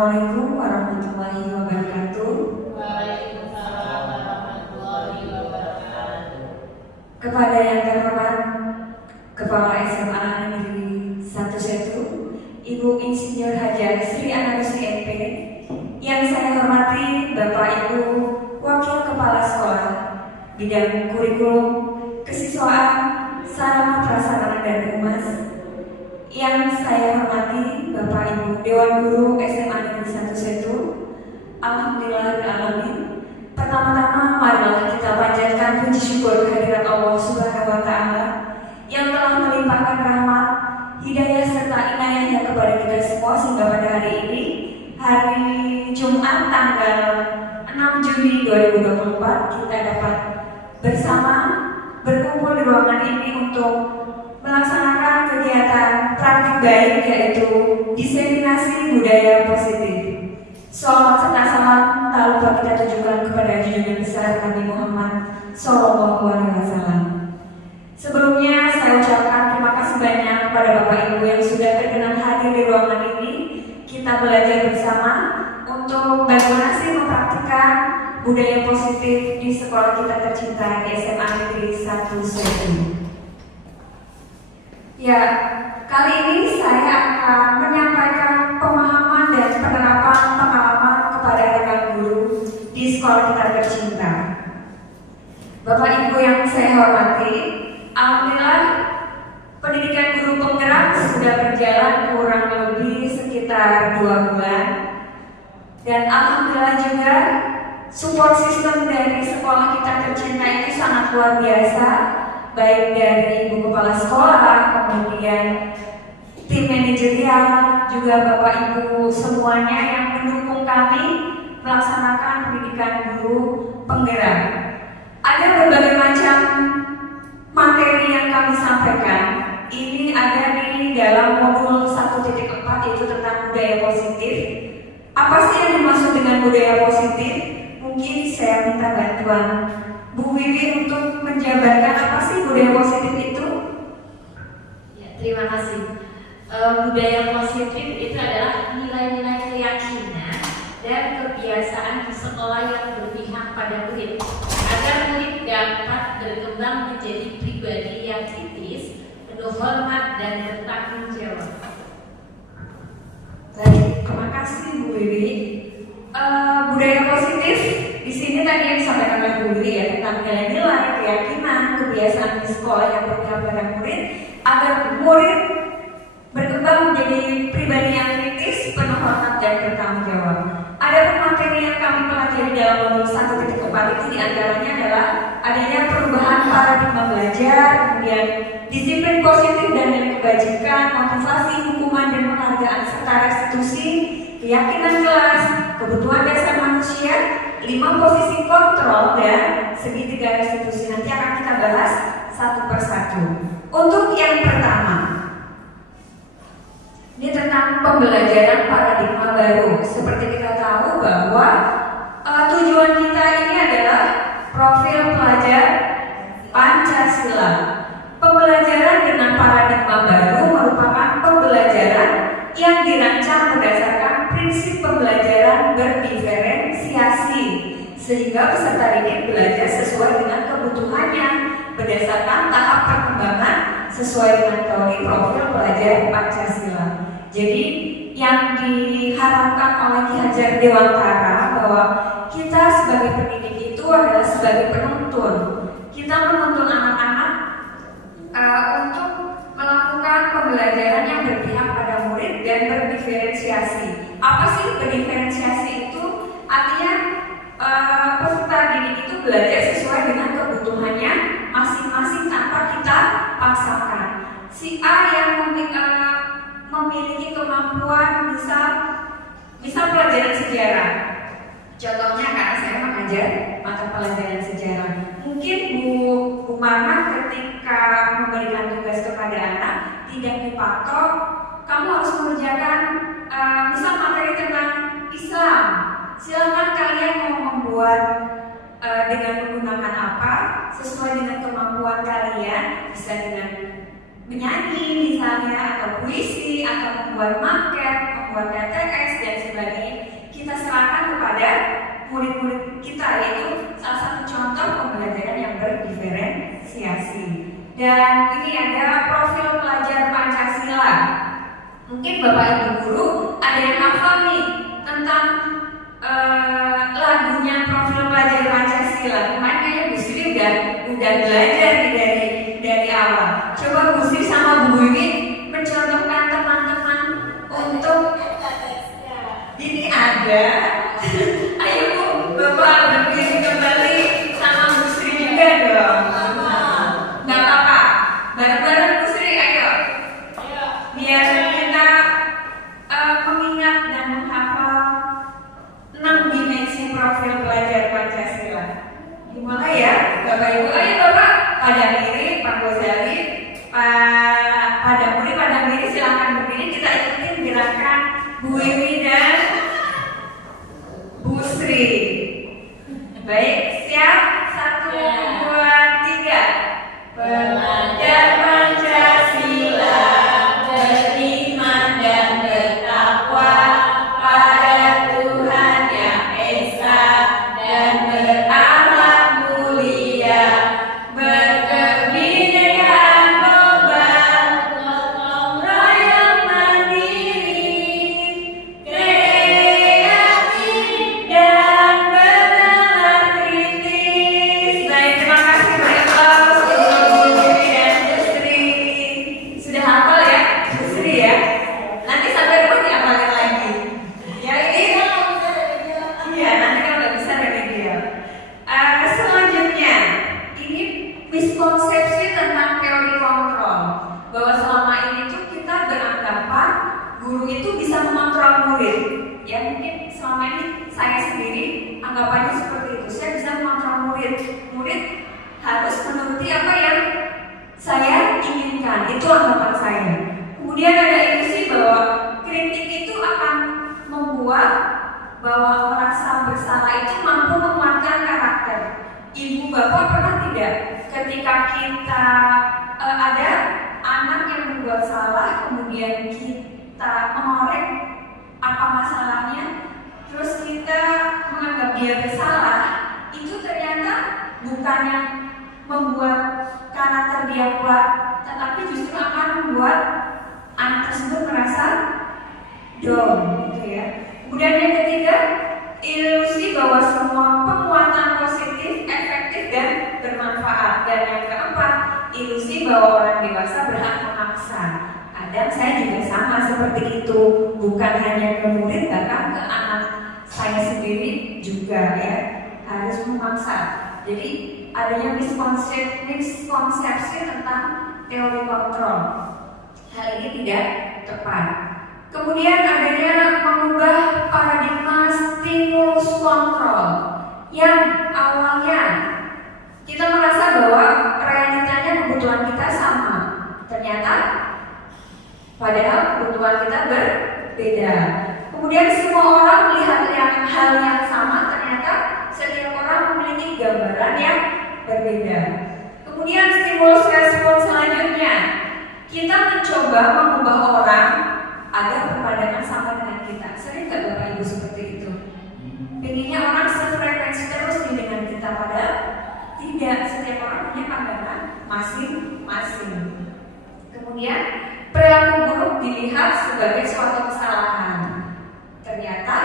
Assalamualaikum warahmatullahi wabarakatuh. Waalaikumsalam warahmatullahi wabarakatuh. Kepada yang terhormat Kepala SMA Negeri 1 Setu, Ibu Insinyur Hajar Sri Anarusi MP, yang saya hormati Bapak Ibu Wakil Kepala Sekolah Bidang Kurikulum, Kesiswaan, Sarana Prasarana dan Humas, yang saya hormati Bapak Ibu Dewan Guru SMA Negeri 1 Setu. Alhamdulillahirrahmanirrahim. Pertama-tama marilah kita panjatkan puji syukur kehadirat Allah Subhanahu wa Ta'ala yang telah melimpahkan rahmat, hidayah serta inayahnya kepada kita semua sehingga pada hari ini, hari Jumat tanggal 6 Juni 2024, kita dapat bersama berkumpul di ruangan ini untuk melaksanakan kegiatan praktik baik, yaitu diseminasi budaya positif. Sholawat serta salam tak lupa kita tujukan kepada junjungan besar Nabi Muhammad Sallallahu Alaihi Wasallam. Sebelumnya saya ucapkan terima kasih banyak kepada Bapak Ibu yang sudah berkenan hadir di ruangan ini. Kita belajar bersama untuk bagaimana sih mempraktikkan budaya positif di sekolah kita tercinta di SMA Negeri 1 Setu. Ya, kali ini saya akan menyampaikan pemahaman dan penerapan pengalaman kepada rekan guru di sekolah kita tercinta. Bapak Ibu yang saya hormati, alhamdulillah pendidikan guru penggerak sudah berjalan kurang lebih sekitar 2 bulan. Dan alhamdulillah juga support system dari sekolah kita tercinta itu sangat luar biasa, baik dari Ibu Kepala Sekolah, kemudian tim manajerial, juga Bapak Ibu semuanya yang mendukung kami melaksanakan pendidikan guru penggerak. Ada berbagai macam materi yang kami sampaikan. Ini ada di dalam modul 1.4, yaitu tentang budaya positif. Apa sih yang dimaksud dengan budaya positif? Mungkin saya minta bantuan Bu Wiwi untuk menjabarkan apa sih budaya positif itu? Ya, terima kasih. Budaya positif itu adalah nilai-nilai keyakinan dan kebiasaan di sekolah yang berpihak pada murid, agar murid dapat berkembang menjadi pribadi yang kritis, penuh hormat dan bertanggung jawab. Baik, terima kasih Bu Wiwi. Budaya positif di sini tadi yang disampaikan oleh Bu Wiwi ya, tentang nilai-nilai, keyakinan, kebiasaan di sekolah yang berpihak pada murid, agar murid berkembang menjadi pribadi yang kritis, penuh hormat dan bertanggung jawab. Ada materi yang kami pelajari dalam modul 1.4 itu diantaranya adalah adanya perubahan paradigma belajar, kemudian disiplin positif dan nilai kebajikan, motivasi, hukuman dan penghargaan serta restitusi, keyakinan kelas, kebutuhan dasar manusia, 5 posisi kontrol dan segitiga restitusi. Nanti akan kita bahas satu persatu. Untuk yang pertama, ini tentang pembelajaran paradigma baru. Seperti kita tahu bahwa tujuan kita ini adalah profil pelajar Pancasila. Pembelajaran dengan paradigma baru merupakan pembelajaran yang dirancang berdasarkan prinsip pembelajaran berdiferensiasi, sehingga peserta didik belajar sesuai dengan kebutuhannya berdasarkan tahap perkembangan sesuai dengan teori profil pelajar Pancasila. Jadi yang diharapkan oleh Ki Hajar Dewantara bahwa kita sebagai pendidik itu adalah sebagai penuntun. Kita menuntun anak-anak untuk melakukan pembelajaran yang berpihak pada murid dan berdiferensiasi. Apa sih berdiferensiasi itu? Artinya peserta didik itu belajar sesuai dengan kebutuhannya masing-masing tanpa kita paksakan. Si A yang memiliki kemampuan bisa pelajaran sejarah. Contohnya karena saya mengajar mata pelajaran sejarah. Mungkin Bu Marma ketika memberikan tugas kepada anak tidak dipatok, kamu harus mengerjakan misal materi tentang Islam. Silakan kalian mau membuat dengan menggunakan apa sesuai dengan kemampuan kalian, bisa dengan menyanyi misalnya, atau puisi, atau membuat maket, membuat TTS dan sebagainya. kepada murid-murid kita, yaitu salah satu contoh pembelajaran yang berdiferensiasi. Dan ini ada profil pelajar Pancasila. Mungkin Bapak Ibu guru ada yang hafal nih tentang lagunya profil pelajar Pancasila. Kemarin kayaknya Bu Sri udah belajar nih dari awal. Coba Bu Sri sama Bu Wiwi mencontohkan teman-teman untuk ini ada. Ayo Bu, Bapak berdiri kembali sama Bu Sri juga dong. Nggak apa-apa, bareng-bareng Bu Sri, ayo. Biar kita mengingat dan menghafal 6 dimensi profil pelajar Pancasila. Dimulai ya, Bapak Ibu. Ayo Bapak, pada diri, Pak Gozali, pada diri silakan berdiri. Kita ikutin gerakan Bu Wiwi dan Bu Sri. Baik, siap? 1, 2, 3. Pelajar Pancasila beriman dan bertakwa pada Tuhan Yang Esa dan berakhlak mulia, berkebinekaan global, gotong royong mandiri, kreatif dan benar kritis. Baik, terima kasih banyak untuk Bu Wiwi dan Bu Sri. Sudah hafal ya, Bu Sri ya? Nanti sampai rumah dihafalin lagi. Ya ini, iya nanti kan udah bisa remedial. Selanjutnya, ini miskonsepsi tentang teori kontrol. Bahwa selama ini tuh kita beranggapan guru itu bisa mengontrol murid. Ya mungkin selama ini saya sendiri anggapannya seperti itu. Saya bisa mengontrol murid. Murid harus menuruti apa yang saya inginkan. Itu anggapan saya. Kemudian ada ilusi bahwa kritik itu akan membuat bahwa merasa bersalah itu mampu menguatkan karakter. Ibu bapak pernah tidak ketika kita ada anak yang berbuat salah, kemudian kita mengorek apa masalahnya, terus kita menganggap dia bersalah, itu ternyata bukan yang membuat karakter dia kuat, tetapi justru akan membuat anak tersebut merasa down, gitu ya. Kemudian yang ketiga, ilusi bahwa semua penguatan positif, efektif dan bermanfaat. Dan yang keempat, ilusi bahwa orang dewasa berhak memaksa. Kadang saya juga sama seperti itu, bukan hanya ke murid, bahkan ke anak saya sendiri juga ya harus memaksa. Jadi adanya miskonsepsi tentang teori kontrol. Hal ini tidak tepat. Kemudian adanya mengubah paradigma stimulus kontrol yang awalnya kita merasa bahwa realitanya kebutuhan kita sama, ternyata padahal kebutuhan kita berbeda. Kemudian semua orang melihat hal yang sama, ternyata setiap orang memiliki gambaran yang berbeda. Kemudian stimulus respons selanjutnya, kita mencoba mengubah orang agar berpandangan sama dengan kita. Sering nggak Bapak Ibu seperti itu? Pengennya orang sefrekuensi terus dengan kita, padahal tidak. Setiap orang punya pandangan masing-masing. Kemudian perilaku buruk dilihat sebagai suatu kesalahan. Ternyata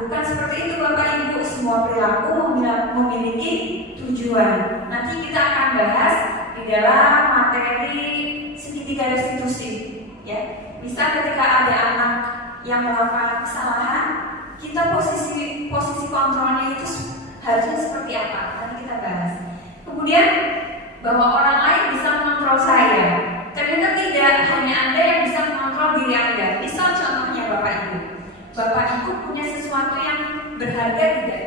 bukan seperti itu Bapak Ibu. Semua perilaku memiliki tujuan. Nanti kita akan bahas di dalam materi segitiga restitusi. Ya, bisa ketika ada anak yang melakukan kesalahan, kita posisi kontrolnya itu harusnya seperti apa? Nanti kita bahas. Kemudian bahwa orang lain bisa mengontrol saya. Ternyata tidak, hanya Anda yang bisa mengontrol diri Anda. Misal contohnya Bapak Ibu. Bapak Ibu punya sesuatu yang berharga tidak?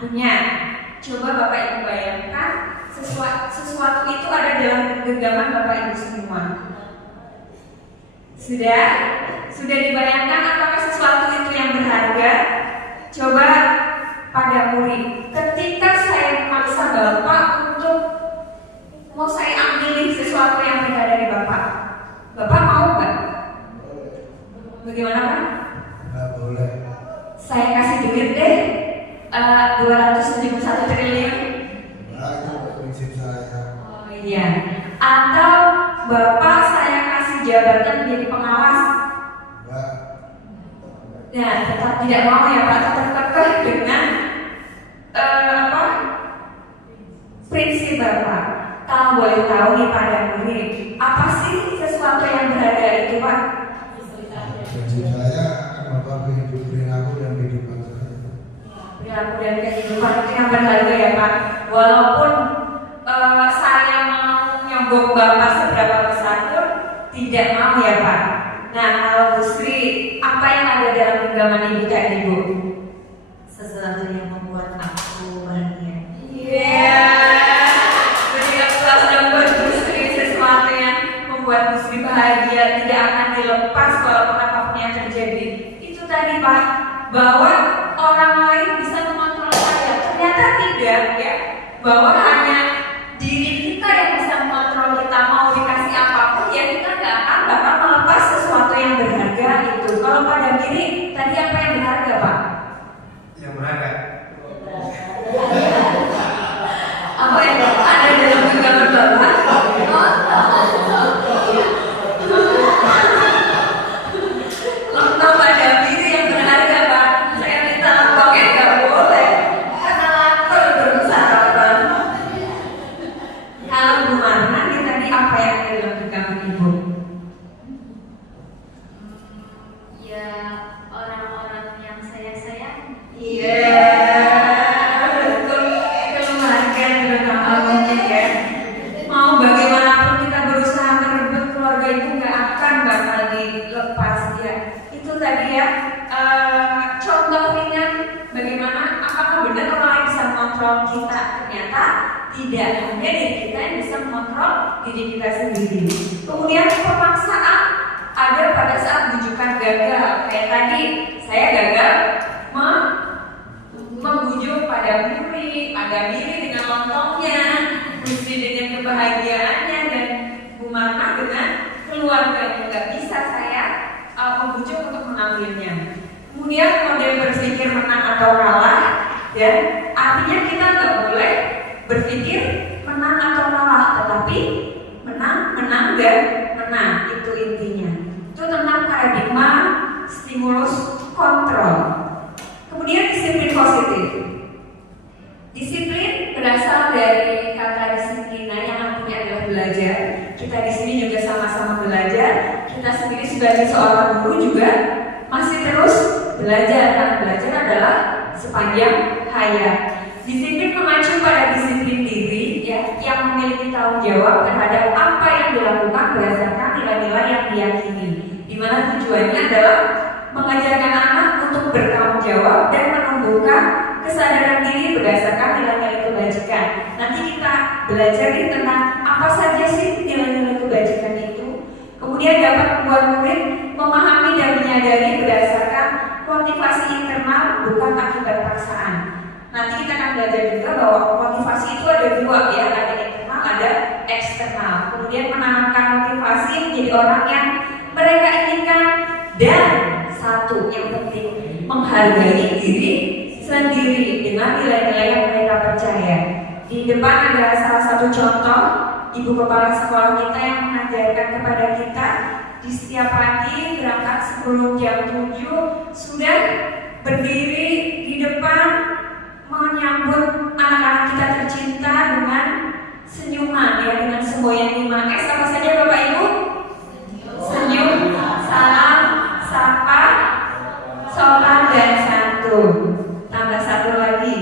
Punya. Coba Bapak Ibu bayangkan sesuatu itu ada dalam genggaman Bapak Ibu semua. Sudah dibayangkan apakah sesuatu itu yang berharga? Coba pada murid, ketika saya memaksa Bapak untuk mau saya ambilin sesuatu yang berharga dari Bapak mau nggak? Bagaimana Pak? Nggak boleh. Saya kasih duit 271 triliun? Nah, itu prinsip saya. Oh iya. Atau Bapak saya kasih jabatan menjadi pengawas? Enggak. Ya, tetap tidak mau ya Pak, tetap kekeh dengan prinsip Bapak. Kalau boleh tahu nih Pak dan Budi, apa sih sesuatu yang berharga itu Pak? Prinsip saya akan Bapak perilaku dan kehidupan saya. Perilaku dan kehidupan itu yang berharga ya Pak. Walaupun saya mau nyogok Bapak seberapa besar pun tidak mau ya Pak. Nah kalau Bu Sri, apa yang ada dalam genggaman Ibu tadi Bu? Sesuatu yang membuat aku bahagia. Iya. Berikan kelas nomor Bu Sri, sesuatu yang membuat Bu Sri bahagia, tidak akan dilepas walaupun apapun yang terjadi. Itu tadi Pak, bahwa orang lain bisa mengontrol saya. Ternyata tidak ya, bahwa hanya diri kita yang bisa mengontrol kita. Mau dikasih apapun ya kita nggak akan bakal melepas sesuatu yang berharga itu. Kalau pada diri tadi apa yang berharga Pak? Yang berharga. Apa yang ada dalam genggaman Bapak? Lontong pada diri yang berharga Pak. Saya minta lontongnya nggak boleh karena lapar belum sarapan. Kalau Bu Marna nih tadi apa yang ada dalam genggaman Ibu? Ya, orang-orang yang saya sayang. Iya, betul. Keluarga terutama mungkin ya. Mau bagaimanapun kita berusaha merebut keluarga itu nggak akan bakal dilepas ya. Itu tadi ya contoh ringan bagaimana apakah benar orang lain bisa mengontrol kita? Ternyata tidak, hanya diri kita yang bisa mengontrol diri kita sendiri. Kemudian pemaksaan ada pada saat bujukan gagal. Kayak tadi saya gagal membujuk pada Muri, pada Miri dengan lontongnya, Gusti dengan kebahagiaannya, dan Bu Marna dengan keluarganya. Nggak bisa saya membujuk untuk mengambilnya. Kemudian model berpikir menang atau kalah, dan artinya kita nggak boleh berpikir menang atau kalah, tetapi menang, dan menang. Itu intinya. Itu tentang paradigma stimulus kontrol. Kemudian disiplin positif. Disiplin berasal dari kata disiplina yang artinya adalah belajar. Kita di sini juga sama-sama belajar. Kita sendiri sebagai seorang guru juga masih terus belajar. Karena belajar adalah sepanjang hayat. Disiplin mengacu pada disiplin diri ya, yang memiliki tanggung jawab terhadap apa yang dilakukan berdasarkan nilai-nilai yang diyakini. Di mana tujuannya adalah mengajarkan anak untuk bertanggung jawab dan menumbuhkan kesadaran diri berdasarkan nilai-nilai kebajikan. Nanti kita belajar tentang apa saja sih nilai-nilai kebajikan itu. Kemudian dapat membuat murid memahami dan menyadari berdasarkan motivasi internal bukan akibat paksaan. Nanti kita akan belajar juga bahwa motivasi itu ada dua ya, ada internal, ada eksternal. Kemudian menanamkan motivasi menjadi orang yang mereka inginkan, dan satu yang penting, menghargai diri sendiri dengan nilai-nilai yang mereka percaya. Di depan adalah salah satu contoh ibu kepala sekolah kita yang mengajarkan kepada kita di setiap pagi berangkat sebelum jam 7 sudah berdiri di depan menyambut anak-anak kita tercinta dengan senyuman ya, dengan semboyan 5S. Apa saja Bapak Ibu? Senyum, salam, sapa, sopan dan santun. Tambah satu lagi,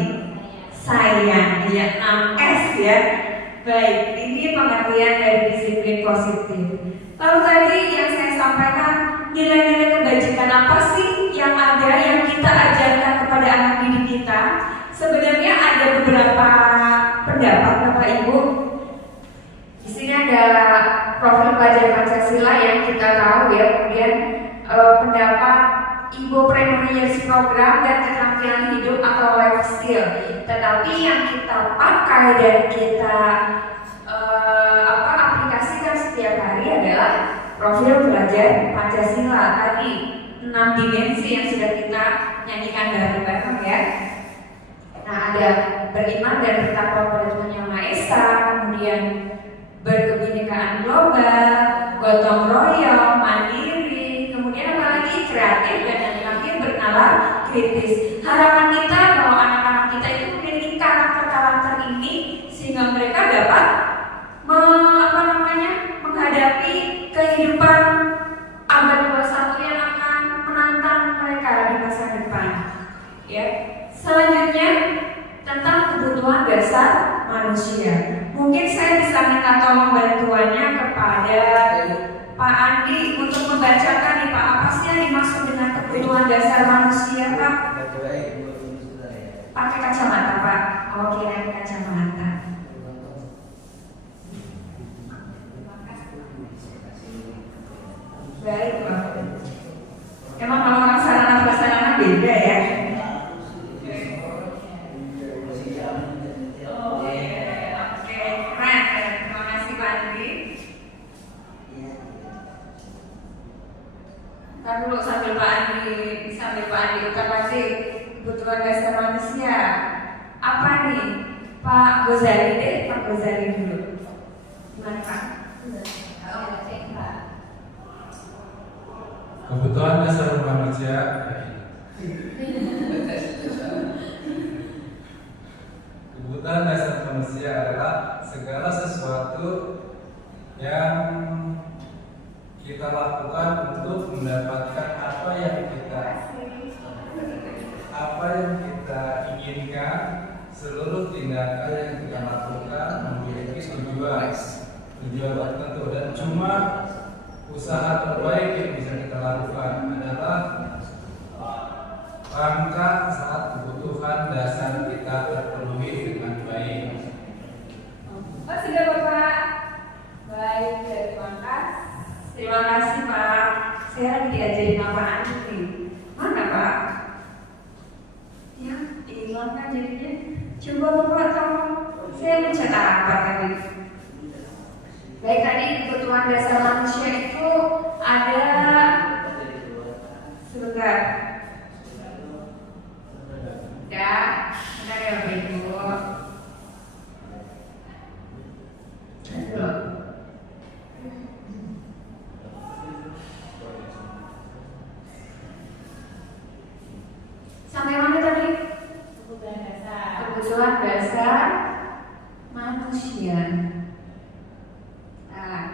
sayang ya, 6S ya. Baik, ini pengertian dari disiplin positif. Lalu tadi yang saya sampaikan, nilai-nilai kebajikan apa sih yang ada yang kita ajarkan kepada anak didik kita? Sebenarnya ada beberapa pendapat Bapak Ibu. Di sini ada profil pelajar Pancasila yang kita tahu ya, kemudian pendapat Ibopreneurial Program dan keterampilan hidup atau life skill. Tetapi yang kita pakai dan kita aplikasikan setiap hari adalah profil pelajar Pancasila tadi, 6 dimensi yang sudah kita nyanyikan bareng-bareng ya. Nah, ada beriman dan bertakwa pada Tuhan Yang Maha Esa, kemudian berkebinekaan global, gotong royong, mandiri, kemudian apalagi kreatif dan yang terakhir bernalar kritis. Harapan kita bahwa anak-anak kita itu memiliki karakter-karakter ini sehingga mereka dapat menghadapi kehidupan abad 21 yang akan menantang mereka di masa depan. Ya. Selanjutnya tentang kebutuhan dasar manusia. Mungkin saya bisa minta tolong bantuannya kepada Pak Andi untuk membacakan nih Pak, apa sih yang dimaksud dengan kebutuhan dasar manusia Pak? Pakai kacamata Pak. Oh, kirain kacamata. Baik Pak. Emang kalau sarana prasarana beda ya? Dulu sambil Pak Andi utar lagi kebutuhan dasar manusia. Apa nih? Pak Gozali deh, Pak Gozali dulu. Gimana Pak? Kebutuhan dasar manusia. Kebutuhan dasar manusia adalah segala sesuatu yang kita lakukan untuk mendapatkan apa yang kita inginkan. Seluruh tindakan yang kita lakukan memiliki tujuan tertentu, dan cuma usaha terbaik yang bisa kita lakukan adalah rangka saat kebutuhan dasar kita terpenuhi dengan baik. Oh, sudah Bapak. Baik, terima kasih. Terima kasih Pak. Saya lagi diajarin apaan nih? Mana Pak? Ya, hilang kan jadinya. Coba Bapak tolong. Saya mencetak apa tadi? Baik, tadi kebutuhan dasar manusia itu ada sebentar. Ya, bentar ya Bapak Ibu. Sampai mana tadi? Kebutuhan dasar manusia. Nah,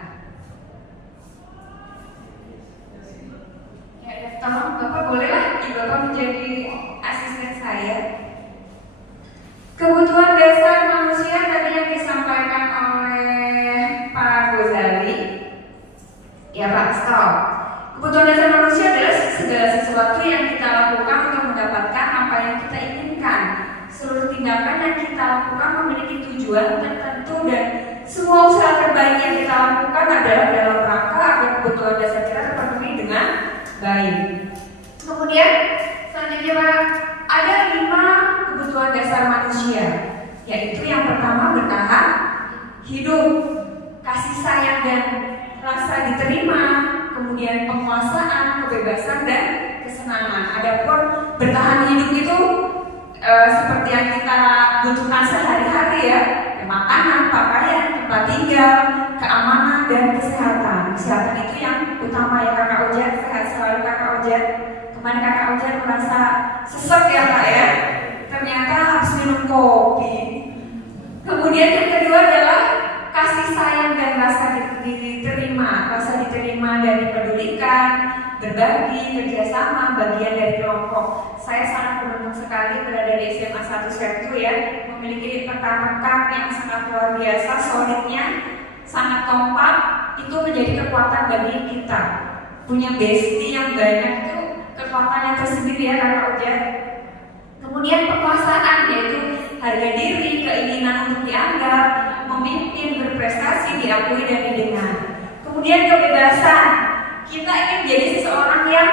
ya, tolong Bapak bolehlah Bapak menjadi asisten saya. Kebutuhan dasar manusia tadi yang disampaikan oleh Pak Gozali. Ya Pak, stop. Kebutuhan dasar manusia adalah segala sesuatu yang kita lakukan untuk mendapatkan apa yang kita inginkan. Seluruh tindakan yang kita lakukan memiliki tujuan tertentu, dan semua usaha terbaik yang kita lakukan adalah dalam rangka agar kebutuhan dasar kita terpenuhi dengan baik. Kemudian selanjutnya Pak, ada 5 kebutuhan dasar manusia, yaitu yang pertama bertahan hidup, kasih sayang dan rasa diterima, kemudian penguasaan, kebebasan dan kesenangan. Adapun bertahan hidup itu seperti yang kita butuhkan sehari-hari ya, makanan, pakaian, tempat tinggal, keamanan dan kesehatan. Kesehatan itu yang utama ya Kakak Ojek, sehat selalu Kakak Ojek. Kemarin Kakak Ojek merasa sesek ya Pak ya, ternyata harus minum kopi. Kemudian yang kedua adalah kasih sayang dan rasa diterima dan dipedulikan, berbagi, kerjasama, bagian dari kelompok. Saya sangat beruntung sekali berada di SMA 1 Sertu ya, memiliki rekan-rekan yang sangat luar biasa, solidnya, sangat kompak. Itu menjadi kekuatan bagi kita. Punya bestie yang banyak itu kekuatannya tersendiri ya Kakak Ojek. Kemudian penguasaan, yaitu harga diri, keinginan untuk dianggap, memimpin, berprestasi, diakui dan didengar. Kemudian kebebasan, kita ingin menjadi seseorang yang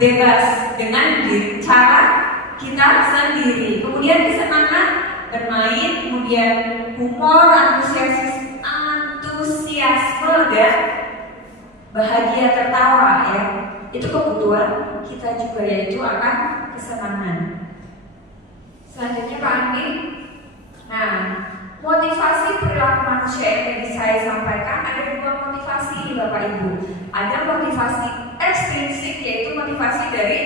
bebas dengan cara kita sendiri. Kemudian kesenangan, bermain, kemudian humor, antusiasme dan bahagia tertawa ya. Itu kebutuhan kita juga, yaitu akan kesenangan. Selanjutnya Pak Andi. Nah, motivasi perilaku manusia yang tadi saya sampaikan ada dua motivasi Bapak Ibu. Ada motivasi ekstrinsik yaitu motivasi dari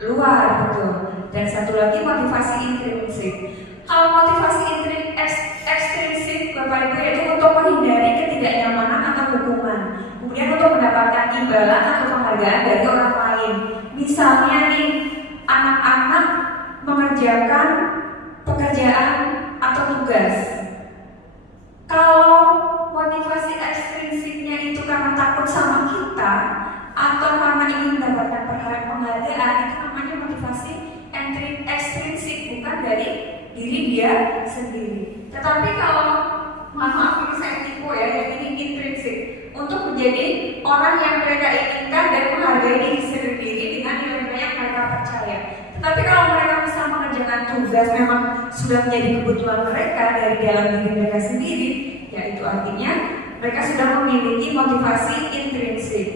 luar, betul. Dan satu lagi motivasi intrinsik. Kalau motivasi ekstrinsik Bapak Ibu yaitu untuk menghindari ketidaknyamanan atau hukuman, kemudian untuk mendapatkan imbalan atau penghargaan dari orang lain. Misalnya nih, anak-anak mengerjakan pekerjaan atau tugas. Kalau motivasi ekstrinsiknya itu karena takut sama kita atau karena ingin mendapatkan penghargaan, itu namanya motivasi ekstrinsik, bukan dari diri dia sendiri. Tetapi kalau maaf ini saya tipu ya, yang ini intrinsik, untuk menjadi orang yang mereka inginkan dan menghargai diri sendiri dengan nilai-nilai yang mereka percaya. Tetapi kalau mereka bisa mengerjakan tugas memang sudah menjadi kebutuhan mereka dari dalam diri mereka sendiri, yaitu artinya mereka sudah memiliki motivasi intrinsik.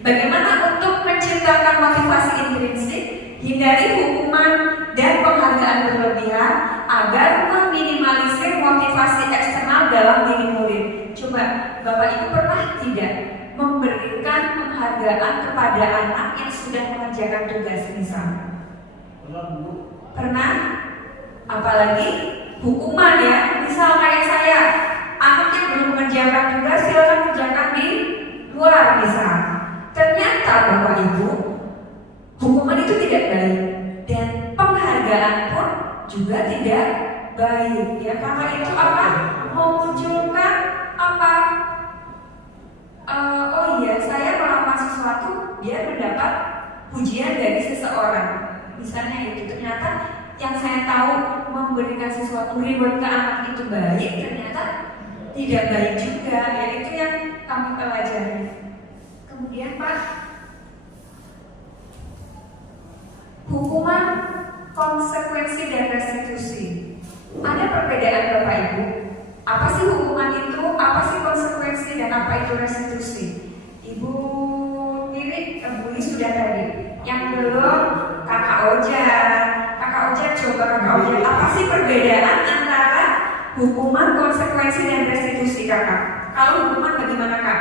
Bagaimana untuk menciptakan motivasi intrinsik? Hindari hukuman dan penghargaan berlebihan agar meminimalisir motivasi eksternal dalam diri murid. Coba Bapak Ibu pernah tidak memberikan penghargaan kepada anak yang sudah mengerjakan tugas misalnya? Pernah? Apalagi hukuman ya. Misal kayak saya, anak yang belum mengerjakan tugas silakan kerjakan di luar misal. Ternyata Bapak Ibu, hukuman itu tidak baik dan penghargaan pun juga tidak baik ya, karena itu akan memunculkan apa? Oh iya, saya melakukan sesuatu biar mendapat pujian dari seseorang. Misalnya itu ternyata yang saya tahu memberikan sesuatu reward ke anak itu baik, ternyata tidak baik juga ya, itu yang kami pelajari. Kemudian Pak, hukuman, konsekuensi dan restitusi. Ada perbedaan Bapak Ibu. Apa sih hukuman itu? Apa sih konsekuensi dan apa itu restitusi? Ibu Miri, Bu sudah tadi. Yang belum Kakak Oja. Kakak Oja coba Kakak Oja. Apa sih perbedaan antara hukuman, konsekuensi dan restitusi Kakak? Kalau hukuman bagaimana Kak?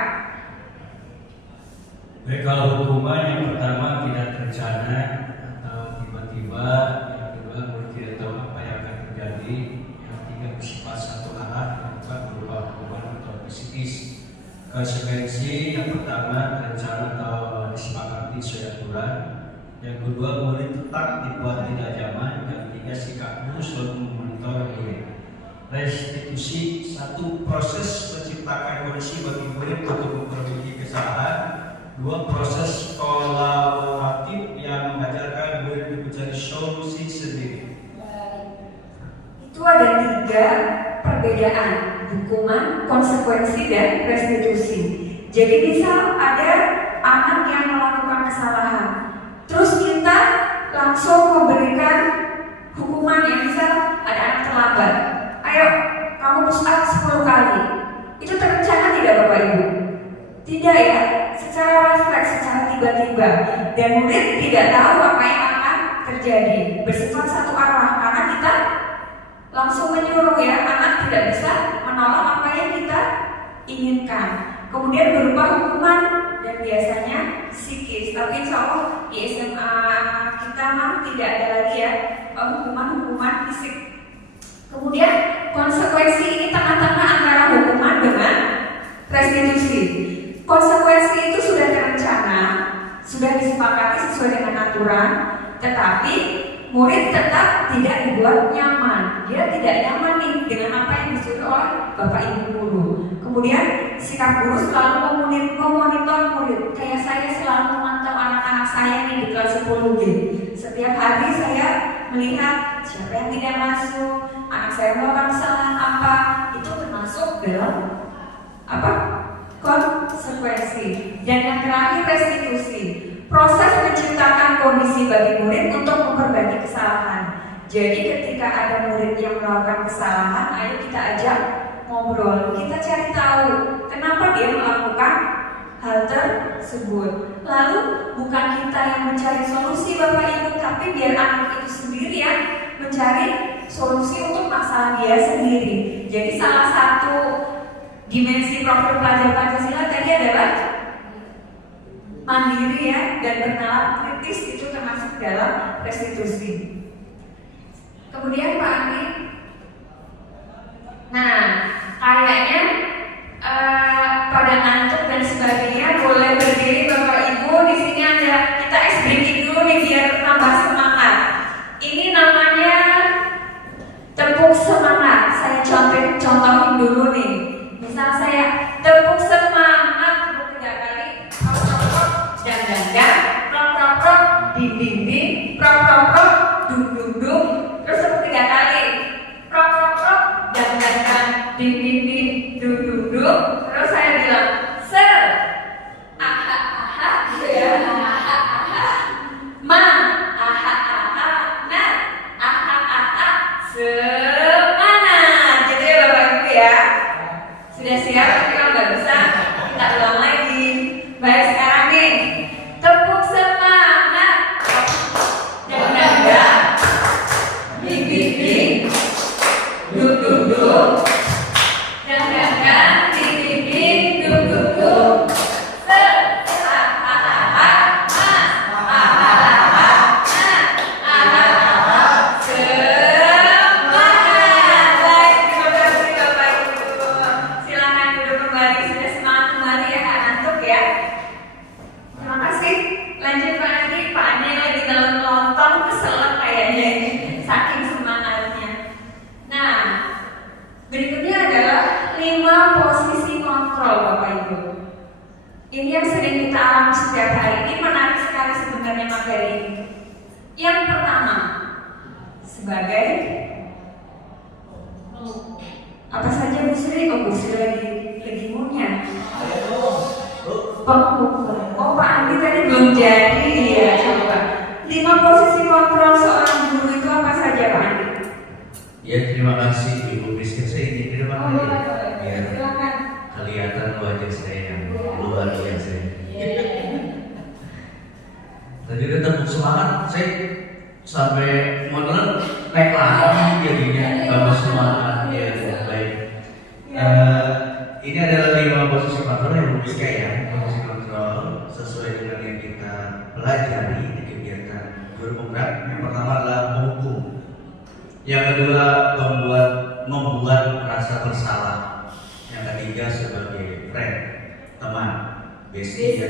Baik, kalau hukuman yang pertama tidak terencana atau tiba-tiba, yang kedua murid tidak tahu apa yang akan terjadi, yang ketiga bersifat satu arah, yang keempat berupa hukuman atau psikis. Konsekuensi yang pertama terencana atau disepakati sesuai aturan, yang kedua murid tetap dibuat tidak nyaman, yang ketiga sikap guru selalu memonitor murid. Restitusi satu proses menciptakan kondisi bagi murid untuk memperbaiki kesalahan. Dua, proses kolaboratif yang mengajarkan murid mencari solusi sendiri. Itu ada 3 perbedaan, hukuman, konsekuensi, dan restitusi. Jadi misal ada anak yang melakukan kesalahan, terus kita langsung memberikan hukuman ya, misal ada anak terlambat, ayo kamu push up 10 kali. Itu terencana tidak Bapak Ibu? Tidak ya, secara refleks, secara tiba-tiba, dan murid tidak tahu apa yang akan terjadi, bersifat satu arah karena kita langsung menyuruh ya, anak tidak bisa menolak apa yang kita inginkan. Kemudian berupa hukuman dan biasanya psikis, tapi insya Allah di SMA kita mah tidak ada lagi ya hukuman fisik. Kemudian konsekuensi ini tengah-tengah antara hukuman dengan restitusi. Konsekuensi itu sudah terencana, sudah disepakati sesuai dengan aturan, tetapi murid tetap tidak dibuat nyaman. Dia tidak nyaman nih dengan apa yang disuruh oleh Bapak Ibu guru. Kemudian sikap guru selalu memonitor murid. Kayak saya selalu memantau anak-anak saya nih di kelas 10G. Setiap hari saya melihat siapa yang tidak masuk, anak saya melakukan kesalahan apa, itu termasuk dalam apa? Konsekuensi. Dan yang terakhir restitusi, proses menciptakan kondisi bagi murid untuk memperbaiki kesalahan. Jadi ketika ada murid yang melakukan kesalahan, ayo kita ajak ngobrol, kita cari tahu kenapa dia melakukan hal tersebut. Lalu bukan kita yang mencari solusi Bapak Ibu, tapi biar anak itu sendiri yang mencari solusi untuk masalah dia sendiri. Jadi salah satu dimensi profil pelajar Pancasila tadi adalah mandiri ya, dan bernalar kritis, itu termasuk dalam restitusi. Kemudian Pak Andi, nah kayaknya pada ngantuk dan sebagainya, boleh berdiri Bapak Ibu. Di sini ada, kita ice breaking dulu nih biar tambah semangat. Ini namanya tepuk semangat. Saya contohin dulu nih. Misal saya tepuk semangat 3 kali, dan prok, ding, prok, dung, terus 3 kali, prok, dan ding, dung, terus saya bilang ser, aha, gitu ya, aha, ma, aha, na, aha, semangat, gitu ya Bapak Ibu ya. Sudah siap? Tapi kalau nggak bisa, kita ulang lagi. Baik, sekarang nih, tepuk semangat, dan ding, dung, dan ding, dung, ser, aha, semangat. Baik, terima kasih Bapak Ibu. Silakan duduk kembali, sudah semangat kembali ya, nggak ngantuk ya. Terima kasih. Lanjut Pak Andi. Pak Andi lagi dalam lontong, keselak kayaknya ini, saking semangatnya. Nah, berikutnya adalah 5 posisi kontrol Bapak Ibu. Ini yang sering kita alami setiap hari. Ini menarik sekali sebenarnya materi ini. Yang pertama, sebagai apa saja Bu Sri? Oh Bu Sri lagi munya. Oh Pak Andi tadi belum jadi ya, coba. 5 posisi kontrol seorang guru itu apa saja Pak Andi? Ya, terima kasih Ibu Rizky. Saya ingin di depan Oh, tadi boleh. biar Silakan. kelihatan wajah saya yang luar biasa. Tadi udah tepuk semangat, saya sampai modal naik lagi jadinya tambah semangat ya. Baik. Ini adalah 5 posisi kontrol yang Ibu Rizky ya. Posisi kontrol sesuai dengan yang kita pelajari di kegiatan guru penggerak. Yang pertama adalah menghukum. Yang kedua membuat merasa bersalah. Yang ketiga sebagai friend, teman, bestie.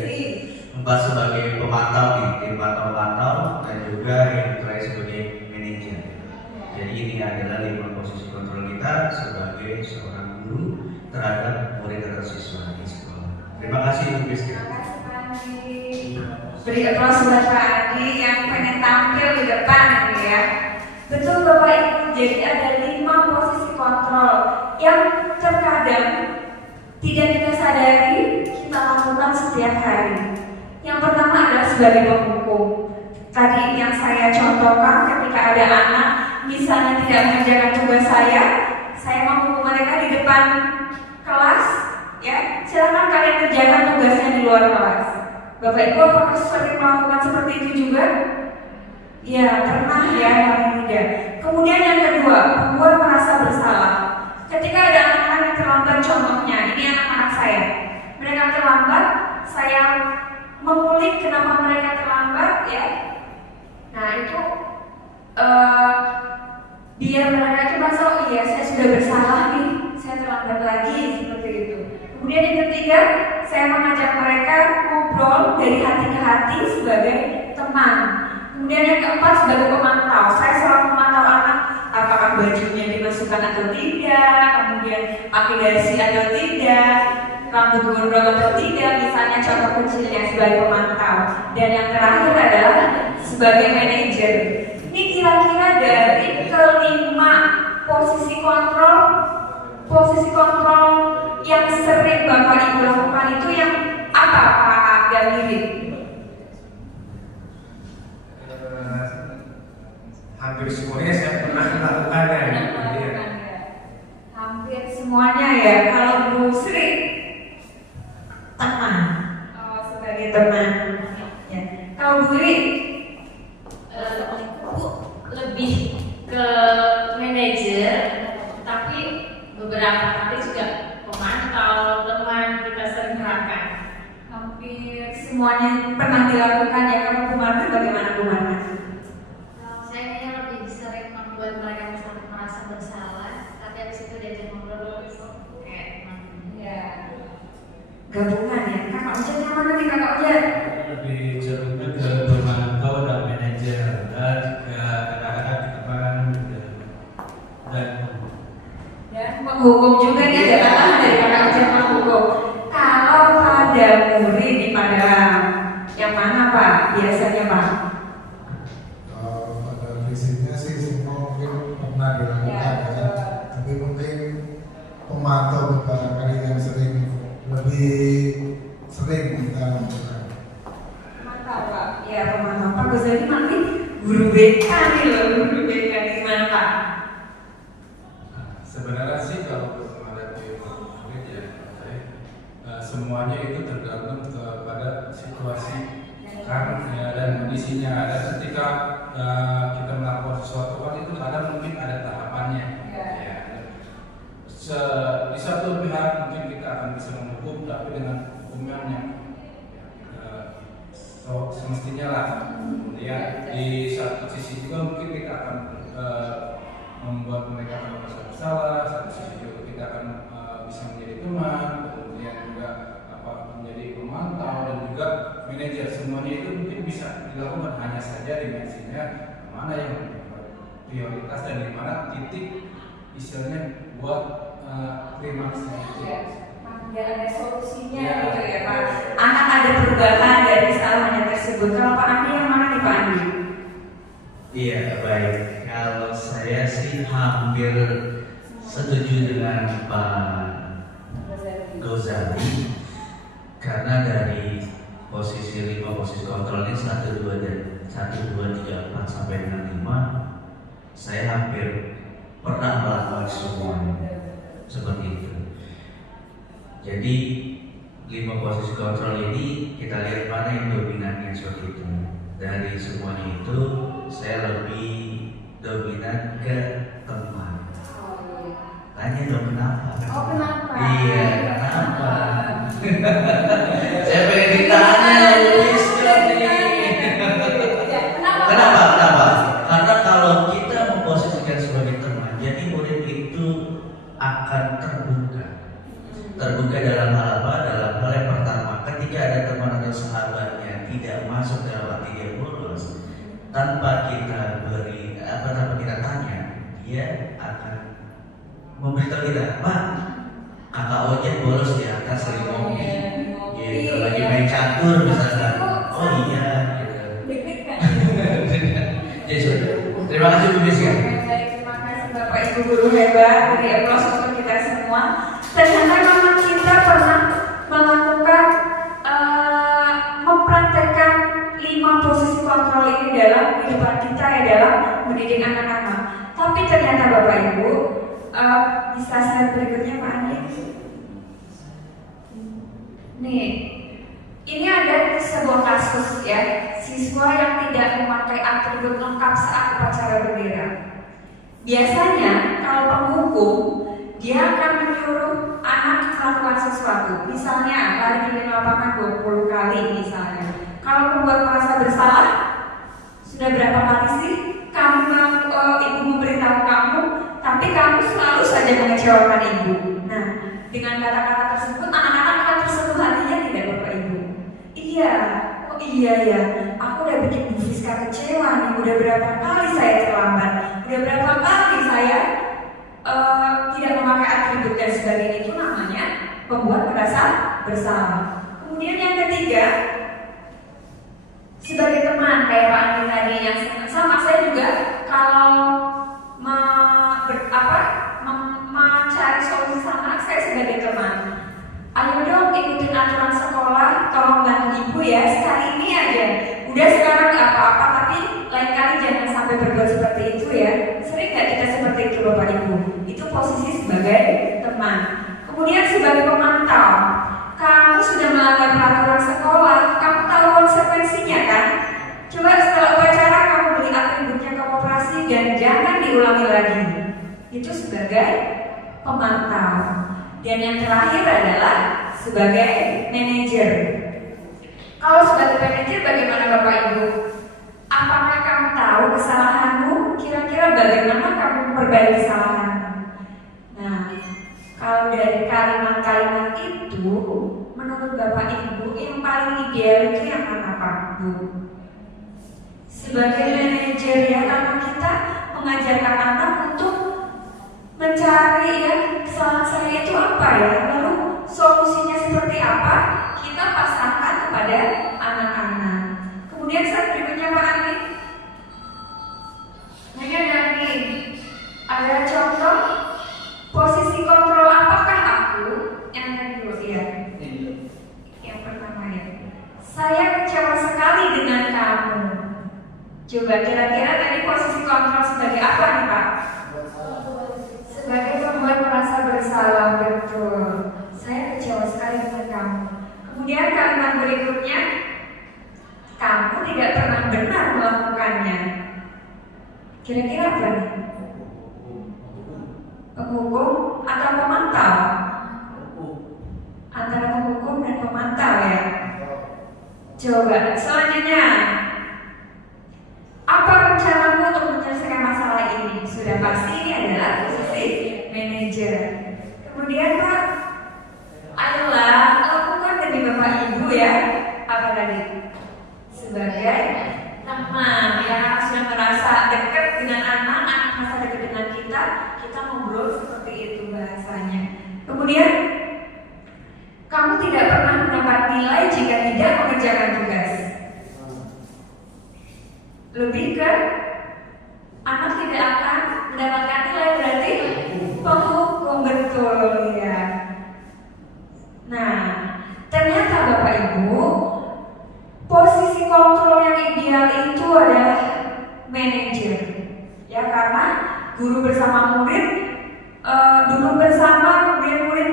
4 sebagai pemantau nih, tim pantau-pantau, dan juga yang terakhir sebagai manajer. Jadi ini adalah 5 posisi kontrol kita sebagai seorang guru terhadap murid atau siswa di sekolah. Terima kasih Ibu Rizky. Terima kasih Pak Andi. Beri aplaus buat Pak Andi yang pengen tampil di depan ini ya. Betul Bapak Ibu, jadi ada 5 posisi kontrol yang terkadang tidak kita sadari kita lakukan setiap hari. Yang pertama adalah sebagai penghukum. Tadi yang saya contohkan, ketika ada anak misalnya tidak mengerjakan tugas saya menghukum mereka di depan kelas, ya silakan kalian kerjakan tugasnya di luar kelas. Bapak Ibu apakah sering melakukan seperti itu juga? Ya, pernah ya, paling tidak. Kemudian yang kedua, membuat merasa bersalah. Ketika ada anak-anak yang terlambat, contohnya, ini anak-anak saya. Mereka terlambat, saya mengulik kenapa mereka terlambat, ya. Nah itu, biar mereka itu merasa, oh iya, saya sudah bersalah nih, saya terlambat lagi, seperti itu. Kemudian yang ketiga, saya mengajak mereka ngobrol dari hati ke hati sebagai teman. Kemudian yang keempat sebagai pemantau, saya selalu memantau anak apakah bajunya dimasukkan atau tidak, kemudian pakai dasi atau tidak, rambut gondrong atau tidak, misalnya contoh kecilnya sebagai pemantau. Dan yang terakhir adalah sebagai manajer. Ini kira-kira dari kelima posisi kontrol yang sering Bapak Ibu lakukan itu yang apa Pak Gandhi? Hampir semuanya saya pernah melakukannya. Hampir semuanya ya. Kalau Bu Sri teman, sebagai teman. Ya. Kalau Bu Dwi lebih ke semuanya pernah dilakukan ya. Kalau Bu Marna bagaimana Bu Marna? Saya kayaknya lebih sering membuat mereka merasa bersalah, tapi habis itu diajak ngobrol kayak Ya. Gabungan ya. Kakak Ojek yang mana nih Kakak Ojek? Lebih cenderung ke pemantau dan manajer dan juga kadang-kadang kita dan Menghukum juga nih ada tambahan dari Kakak Ojek menghukum. Kalau pada murid di Padang, yang mana Pak? Biasanya Pak? Kalau pada prinsipnya sih semua mungkin pernah dilakukan ya, tapi mungkin pemantau barangkali yang lebih sering kita lakukan. Mantap Pak. Ya pemantau Pak Gozali nanti guru BK nih loh, guru BK gimana Pak? Sebenarnya sih kalau menghadapi murid ya, semuanya itu tergantung kepada situasi kan ya, dan kondisinya. Dan ketika kita melakukan sesuatu kan itu kadang mungkin ada tahapannya. Ya. Di satu pihak mungkin kita akan bisa menghukum, tapi dengan hukuman yang semestinya lah. Kemudian di satu sisi juga mungkin kita akan membuat mereka merasa bersalah. Satu sisi juga kita akan bisa menjadi teman, kemudian juga menjadi pemantau dan juga manajer. Semuanya itu mungkin bisa dilakukan, hanya saja dimensinya mana yang prioritas dan di mana titik istilahnya buat klimaksnya itu. Ya ada solusinya Ya. gitu ya Pak. Akan ada perubahan dari kesalahannya tersebut. Kalau Pak Andi yang mana nih Pak Andi? Iya, baik. Kalau saya sih hampir setuju dengan Pak Gozali, karena dari posisi 5 posisi kontrol ini 1, 2, dan 1, 2, 3, 4 sampai dengan 5, saya hampir pernah melakukan semuanya seperti itu. Jadi 5 posisi kontrol ini kita lihat mana yang dominannya seperti itu. Dari semuanya itu saya lebih dominan ke teman. Tanya dong kenapa? Oh kenapa? Iya, kenapa? Saya pengen ditanya, Luis Kenapa? Karena kalau kita memposisikan sebagai teman, jadi murid itu akan terbuka dalam hal apa? Dalam hal yang pertama, ketika ada teman atau sahabatnya tidak masuk dalam hati dia bolos, tanpa kita beri tanpa kita tanya, dia akan memberitahu kita, Pak, kakak Ojek bolos di atas sering ngomong, gitu, lagi main catur misalkan, oh iya, gitu. Jadi sudah. Terima kasih Bu Miska. Terima kasih Bapak Ibu guru hebat, beri aplaus untuk kita semua. Ternyata memang kita pernah melakukan mempraktekkan 5 posisi kontrol ini dalam kehidupan kita ya, dalam mendidik anak-anak. Tapi ternyata Bapak Ibu, bisa slide berikutnya Pak Andi. Nih, ini ada sebuah kasus ya, siswa yang tidak memakai atribut lengkap saat upacara bendera. Biasanya kalau penghukum, dia akan menyuruh anak melakukan sesuatu. Misalnya lari keliling lapangan 20 kali misalnya. Kalau membuat merasa bersalah, sudah berapa kali sih ibu memberitahu kamu, tapi kamu selalu saja mengecewakan ibu. Nah, dengan kata-kata tersebut anak-anak akan tersentuh hatinya tidak Bapak Ibu? Iya, oh iya ya, aku udah bikin Bu Fiska kecewa nih. Udah berapa kali saya terlambat, udah berapa kali saya tidak memakai atribut dan sebagainya. Itu namanya membuat merasa bersalah. Kemudian yang ketiga, sebagai teman kayak Pak Andi tadi yang sama, saya juga kalau mencari solusi sama anak saya sebagai teman. Ayo dong ikutin aturan sekolah, tolong bantu ibu ya, sekali ini aja. Udah sekarang nggak apa-apa, tapi lain kali jangan sampai berbuat seperti itu ya. Sering nggak kita seperti itu Bapak Ibu? Itu posisi sebagai teman. Kemudian sebagai pemantau, kamu sudah melanggar peraturan sekolah, kamu tahu konsekuensinya kan? Coba setelah upacara kamu beli atributnya ke koperasi dan jangan diulangi lagi. Itu sebagai pemantau. Dan yang terakhir adalah sebagai manajer. Kalau sebagai manajer bagaimana Bapak Ibu? Apakah kamu tahu kesalahanmu? Kira-kira bagaimana kamu memperbaiki kesalahanmu? Nah, kalau dari kalimat-kalimat itu, menurut Bapak Ibu yang paling ideal itu yang mana Pak Bu? Sebagai manajer ya, karena kita mengajarkan anak untuk mencari ya kesalahan saya itu apa ya, lalu solusinya seperti apa, kita pasangkan kepada anak-anak. Kemudian slide berikutnya Pak Andi. Nah ini ada contoh posisi kontrol apakah aku yang tadi dulu ya. Yang pertama ya, saya kecewa sekali dengan kamu. Coba kira-kira tadi posisi kontrol sebagai apa nih Pak? Sebagai pembuat merasa bersalah, betul. Saya kecewa sekali dengan kamu. Kemudian kalimat berikutnya, kamu tidak pernah benar melakukannya. Kira-kira apa nih? Penghukum atau pemantau? Antara penghukum dan pemantau ya. Coba selanjutnya, apa rencanamu untuk menyelesaikan masalah ini? Sudah pasti ini adalah posisi manajer. Kemudian Pak, ayolah lakukan demi Bapak Ibu ya. Apa tadi? Sebagai teman yang sudah merasa dekat dengan anak merasa dekat dengan kita ngobrol seperti itu bahasanya. Kemudian, kamu tidak pernah mendapat nilai jika tidak mengerjakan tugas. Lebih ke anak tidak akan mendapatkan nilai, berarti penghukum, betul ya. Nah, ternyata Bapak Ibu, posisi kontrol yang ideal itu adalah manajer. Ya, karena guru bersama murid duduk bersama, kemudian murid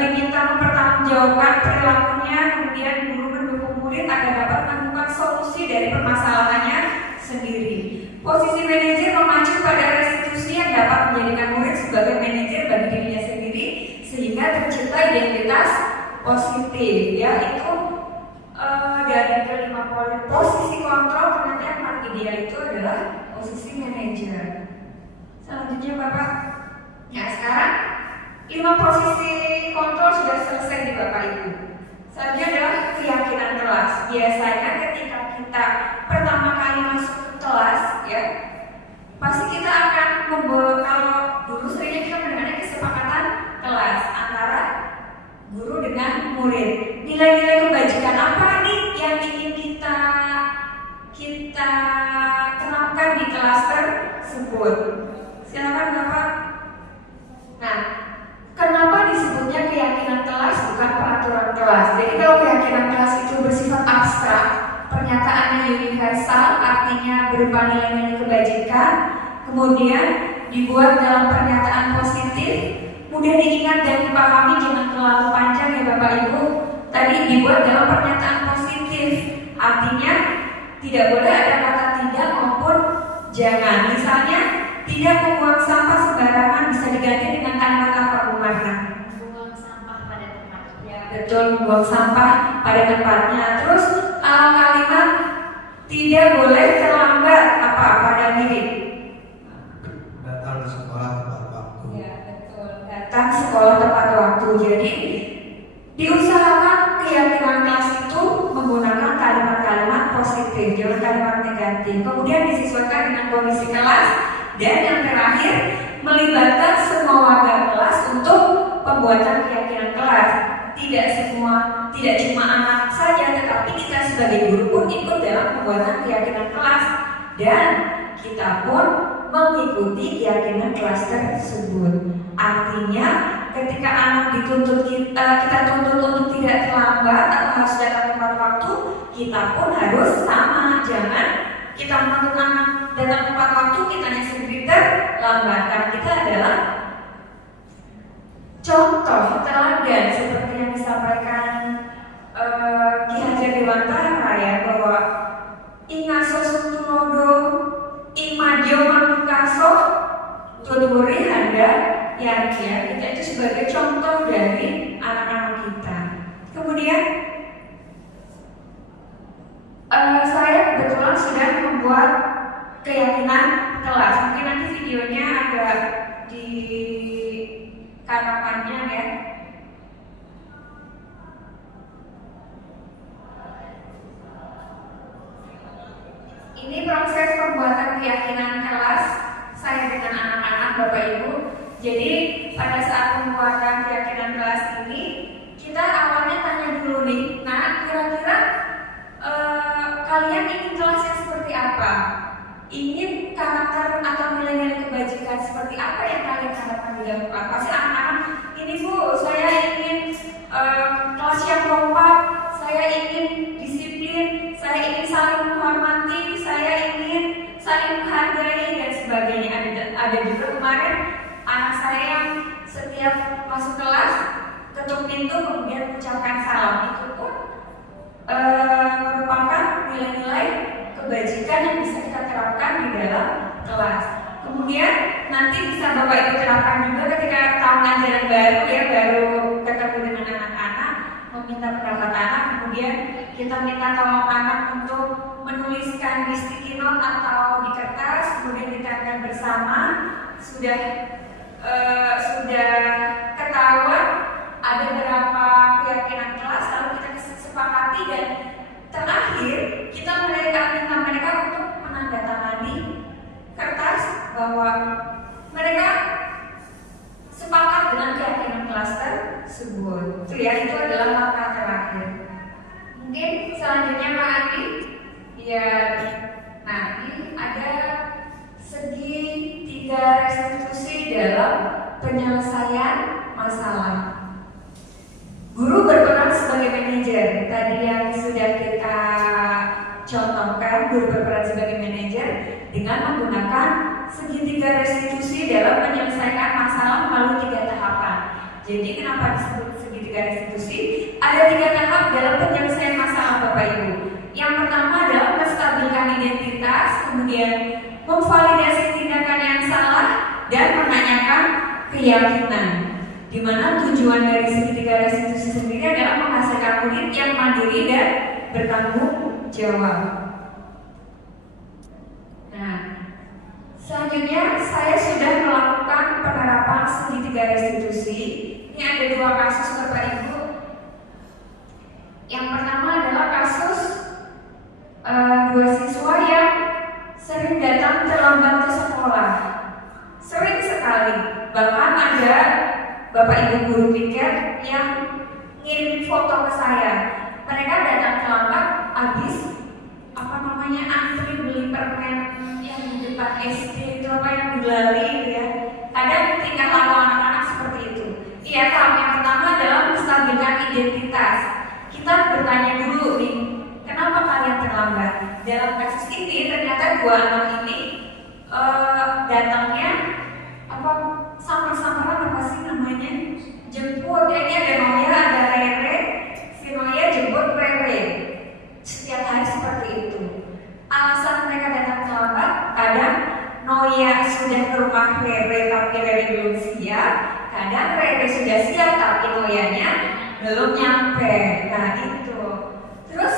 diminta mempertanggungjawabkan perilakunya, kemudian guru mendukung murid agar dapat menemukan solusi dari permasalahannya sendiri. Posisi manajer mengacu pada restitusi yang dapat menjadikan murid sebagai manajer bagi dirinya sendiri sehingga tercipta identitas positif. Ya, itu dari kelima poin posisi kontrol ternyata yang paling ideal itu adalah posisi manajer. Selanjutnya Bapak, ya sekarang 5 posisi kontrol sudah selesai di Bapak Ibu. Selanjutnya adalah keyakinan kelas. Biasanya ketika kita pertama kali masuk ke kelas, ya pasti kita akan kalau dulu seringnya kita mendengarnya kesepakatan kelas antara guru dengan murid. Nilai-nilai kebajikan apa nih yang ingin kita terapkan di kelas tersebut? Silakan Bapak. Nah, kenapa disebutnya keyakinan kelas bukan peraturan kelas? Jadi kalau keyakinan kelas itu bersifat abstrak, pernyataannya universal, artinya berupa nilai-nilai kebajikan, kemudian dibuat dalam pernyataan positif, mudah diingat dan dipahami, jangan terlalu panjang ya Bapak Ibu. Tadi dibuat dalam pernyataan positif, artinya tidak boleh ada kata tidak maupun jangan. Misalnya, tidak membuang sampah sembarangan bisa diganti dengan kalimat apa Bu Marna? Buang sampah pada tempatnya. Ya betul, membuang sampah pada tempatnya. Terus kalimat tidak boleh terlambat apa pada diri? Datang ke sekolah tepat waktu. Ya betul, datang sekolah tepat waktu. Jadi diusahakan keyakinan kelas itu menggunakan kalimat-kalimat positif, jangan kalimat negatif. Kemudian disesuaikan dengan kondisi kelas. Dan yang terakhir, melibatkan semua warga kelas untuk pembuatan keyakinan kelas. Tidak cuma anak saja, tetapi kita sebagai guru pun ikut dalam pembuatan keyakinan kelas. Dan kita pun mengikuti keyakinan kelas tersebut. Artinya, ketika anak dituntut kita tuntut untuk tidak terlambat atau harus datang tepat waktu, kita pun harus sama. Jangan kita menuntut anak datang tepat waktu, kitanya sendiri terlambat. Karena kita adalah contoh teladan seperti yang disampaikan Ki Hajar Dewantara ya, bahwa ingaso sutunodo imadio manukaso tuturi anda ya, kita itu sebagai contoh dari anak-anak kita. Kemudian Saya kebetulan sudah membuat keyakinan kelas. Mungkin nanti videonya agak di kanapannya ya. Ini proses pembuatan keyakinan kelas saya dengan anak-anak Bapak Ibu. Jadi pada saat pembuatan keyakinan kelas ini kita awalnya tanya dulu nih, nah kira-kira kalian ingin kelasnya seperti apa? Ingin karakter atau nilai-nilai kebajikan seperti apa yang kalian harapkan di dalam kelas? Pasti anak-anak, ini Bu, saya ingin kelas yang kompak, saya ingin disiplin, saya ingin saling menghormati, saya ingin saling menghargai dan sebagainya. Ada juga kemarin anak saya yang setiap masuk kelas ketuk pintu kemudian mengucapkan salam. Itu pun merupakan nilai-nilai kebajikan yang bisa kita terapkan di dalam kelas. Kemudian nanti bisa Bapak Ibu terapkan juga ketika tahun ajaran baru ya, baru ketemu dengan anak-anak, meminta pendapat anak, kemudian kita minta tolong anak untuk menuliskan di sticky note atau di kertas, kemudian ditempel bersama. Sudah ketahuan ada berapa keyakinan kelas, lalu kita sepakati dan terakhir kita minta mereka untuk menandatangani kertas bahwa mereka sepakat dengan keyakinan kelas tersebut. Itu ya, itu adalah langkah terakhir. Mungkin selanjutnya Pak Andi. Ya, nah ini ada segi 3 restitusi dalam penyelesaian masalah. Guru berperan sebagai manajer. Tadi yang sudah kita contohkan, guru berperan sebagai manajer dengan menggunakan segitiga restitusi dalam menyelesaikan masalah melalui 3 tahapan. Jadi kenapa disebut segitiga restitusi? Ada 3 tahap dalam penyelesaian masalah Bapak Ibu. Yang pertama adalah menstabilkan identitas, kemudian memvalidasi tindakan yang salah, dan menanyakan keyakinan. Di mana tujuan dari segitiga restitusi sendiri adalah menghasilkan murid yang mandiri dan bertanggung jawab. Nah, selanjutnya saya sudah melakukan penerapan segitiga restitusi. Ini ada 2 kasus Bapak Ibu. Yang pertama adalah kasus 2 siswa yang sering datang terlambat ke sekolah. Sering sekali, bahkan ada Bapak Ibu guru piket yang ngirim foto ke saya. Mereka datang terlambat, habis antri beli permen yang di depan SD itu yang gulali gitu ya. Kadang tingkah laku anak-anak seperti itu. Iya, tahap yang pertama adalah menstabilkan identitas. Kita bertanya dulu nih, kenapa kalian terlambat? Dalam kasus ini ternyata 2 anak ini datangnya samar-samaran apa sih namanya? Jemput. Ini ada Noya, ada Rere. Si Noya jemput Rere. Setiap hari seperti itu. Alasan mereka datang terlambat, kadang Noya sudah ke rumah Rere tapi Rere belum siap. Kadang Rere sudah siap tapi Noyanya belum nyampe. Nah itu. Terus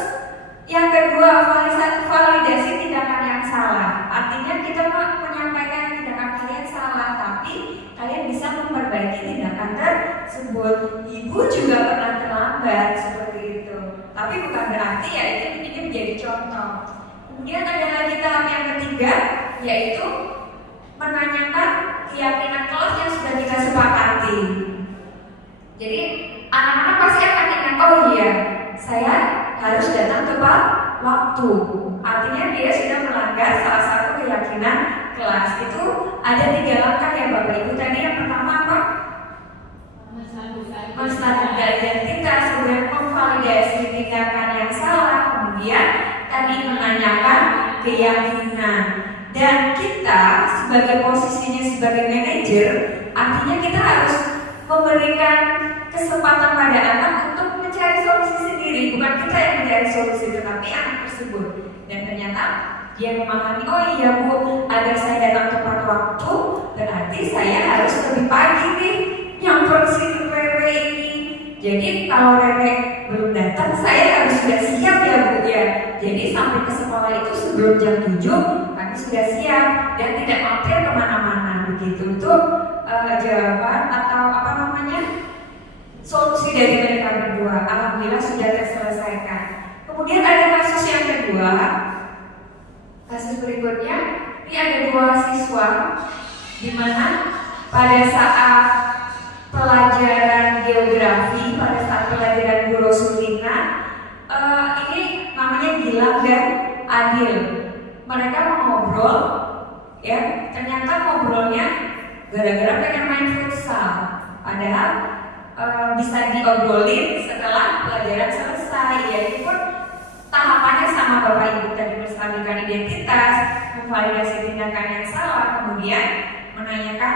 yang kedua, validasi tindakan yang salah. Artinya kita menyampaikan tindakan kalian salah, tapi kalian bisa memperbaiki tindakan tersebut. Ibu juga pernah terlambat seperti itu, tapi bukan berarti ya ini menjadi contoh. Kemudian ada lagi tahap yang ketiga, yaitu menanyakan keyakinan kelas yang sudah kita sepakati. Jadi anak-anak pasti akan ingat, oh iya, saya harus datang tepat waktu. Artinya dia sudah melanggar salah satu keyakinan kelas. Itu ada 3 langkah ya Bapak Ibu. Tadi yang pertama apa? Menstabilkan identitas, kemudian memvalidasi tindakan yang salah, kemudian tadi menanyakan keyakinan. Dan kita sebagai posisinya sebagai manajer, artinya kita harus memberikan kesempatan pada anak untuk mencari solusi sendiri. Bukan kita yang mencari solusi, tetapi anak tersebut. Dan ternyata dia memahami, oh iya Bu, agar saya datang tepat waktu, berarti saya harus lebih pagi nih nyamper si Rere ini. Jadi kalau Rere belum datang, saya harus sudah siap ya Bu ya. Jadi sampai ke sekolah itu sebelum jam 7 kami sudah siap dan tidak mampir kemana-mana. Begitu untuk jawaban atau apa namanya solusi dari mereka berdua. Alhamdulillah sudah terselesaikan. Kemudian ada kasus yang kedua. Kasus berikutnya, ini ada 2 siswa di mana pada saat pelajaran geografi, pada saat pelajaran Bu Rosulina, ini namanya Gilang dan Adil. Mereka ngobrol, ya ternyata ngobrolnya gara-gara pengen main futsal. Padahal bisa diobrolin setelah pelajaran selesai. Ya itu pun tahapannya sama Bapak Ibu tadi, melestarikan identitas, memvalidasi tindakan yang salah, kemudian menanyakan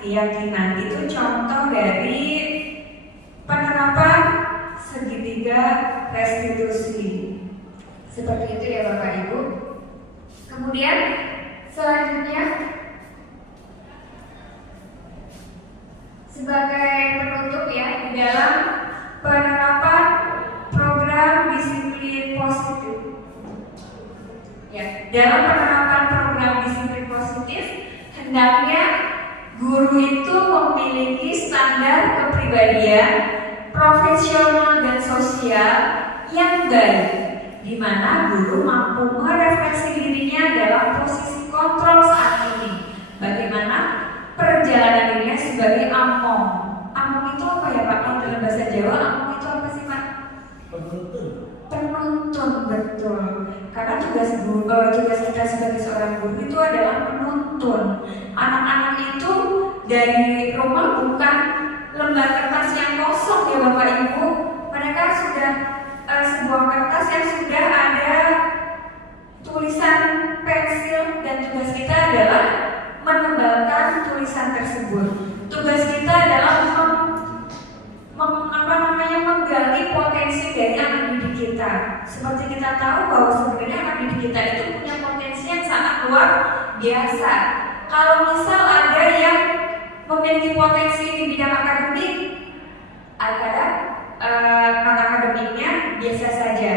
keyakinan. Itu contoh dari penerapan segitiga restitusi. Seperti itu ya Bapak Ibu. Kemudian selanjutnya sebagai penutup ya, di dalam penerapan program disiplin positif. Ya, dalam penerapan program disiplin positif, hendaknya guru itu memiliki standar kepribadian profesional dan sosial yang baik, di mana guru mampu merefleksi dirinya dalam posisi kontrol saat ini. Bagaimana perjalanan dirinya sebagai among. Among itu apa ya Pak? Kalau dalam bahasa Jawa, among itu apa sih Pak? Penuntun, betul. Karena tugas kita sebagai seorang guru itu adalah menuntun. Anak-anak itu dari rumah bukan lembar kertas yang kosong ya Bapak Ibu. Mereka sudah sebuah kertas yang sudah ada tulisan pensil, dan tugas kita adalah menebalkan tulisan tersebut. Tugas kita adalah menggali potensi dari anak didik kita. Seperti kita tahu bahwa sebenarnya anak didik kita itu punya potensi yang sangat luar biasa. Kalau misal ada yang memiliki potensi di bidang akademik, ada non-akademiknya biasa saja.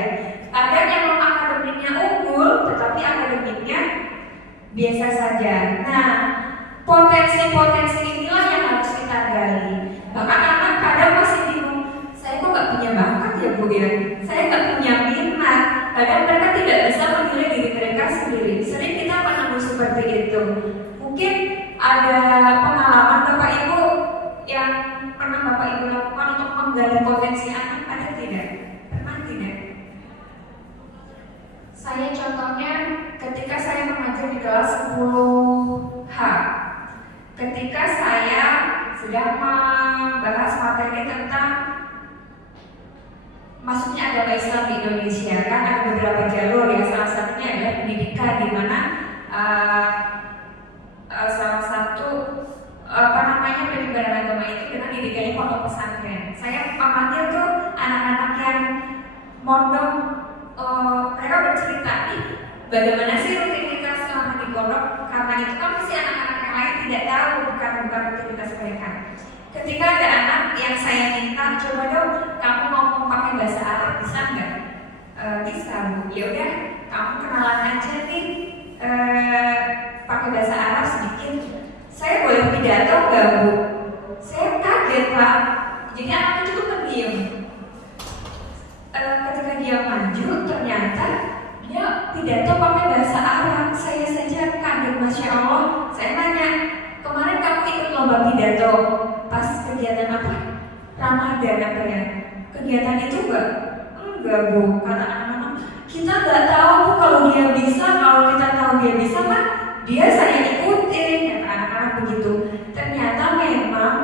Ada yang non-akademiknya unggul, tetapi akademiknya biasa saja. Nah, potensi-potensi inilah yang harus kita gali. Bahkan anak kadang masih bingung, saya kok nggak punya bakat ya Bu ya, saya nggak punya minat. Kadang mereka tidak bisa menilai diri mereka sendiri. Sering kita menemu seperti itu. Mungkin ada pengalaman Bapak Ibu yang pernah Bapak Ibu lakukan untuk menggali potensi anak, ada tidak? Pernah tidak? Saya contohnya ketika saya mengajar di kelas 10H, ketika saya sedang membahas materi tentang masuknya agama Islam di Indonesia. Kan ada beberapa jalur ya, salah satunya adalah pendidikan, di mana salah satu penyebaran agama itu dengan didikanya pondok pesantren. Saya amati tuh anak-anak yang mondok, mereka bercerita nih bagaimana sih rutinitas selama di pondok, karena itu kan pasti anak-anak yang lain tidak tahu bukan rutinitas mereka. Ketika ada anak yang saya minta, coba dong kamu ngomong pakai bahasa Arab, bisa nggak? Bisa Bu. Ya udah, kamu kenalan aja nih pakai bahasa Arab sedikit. Saya boleh pidato nggak Bu? Saya kaget Pak. Jadi anak itu tuh pendiam. Ketika dia maju, ternyata dia pidato pakai bahasa Arab. Saya saja kaget, Masya Allah. Saya nanya, kemarin kamu ikut lomba pidato pas kegiatan apa? Ramadan apa ya? Kegiatan itu enggak Bu, kata anak-anak. Kita nggak tahu Bu kalau dia bisa, kalau kita tahu dia bisa kan dia saya ikutin, kata anak-anak begitu. Ternyata memang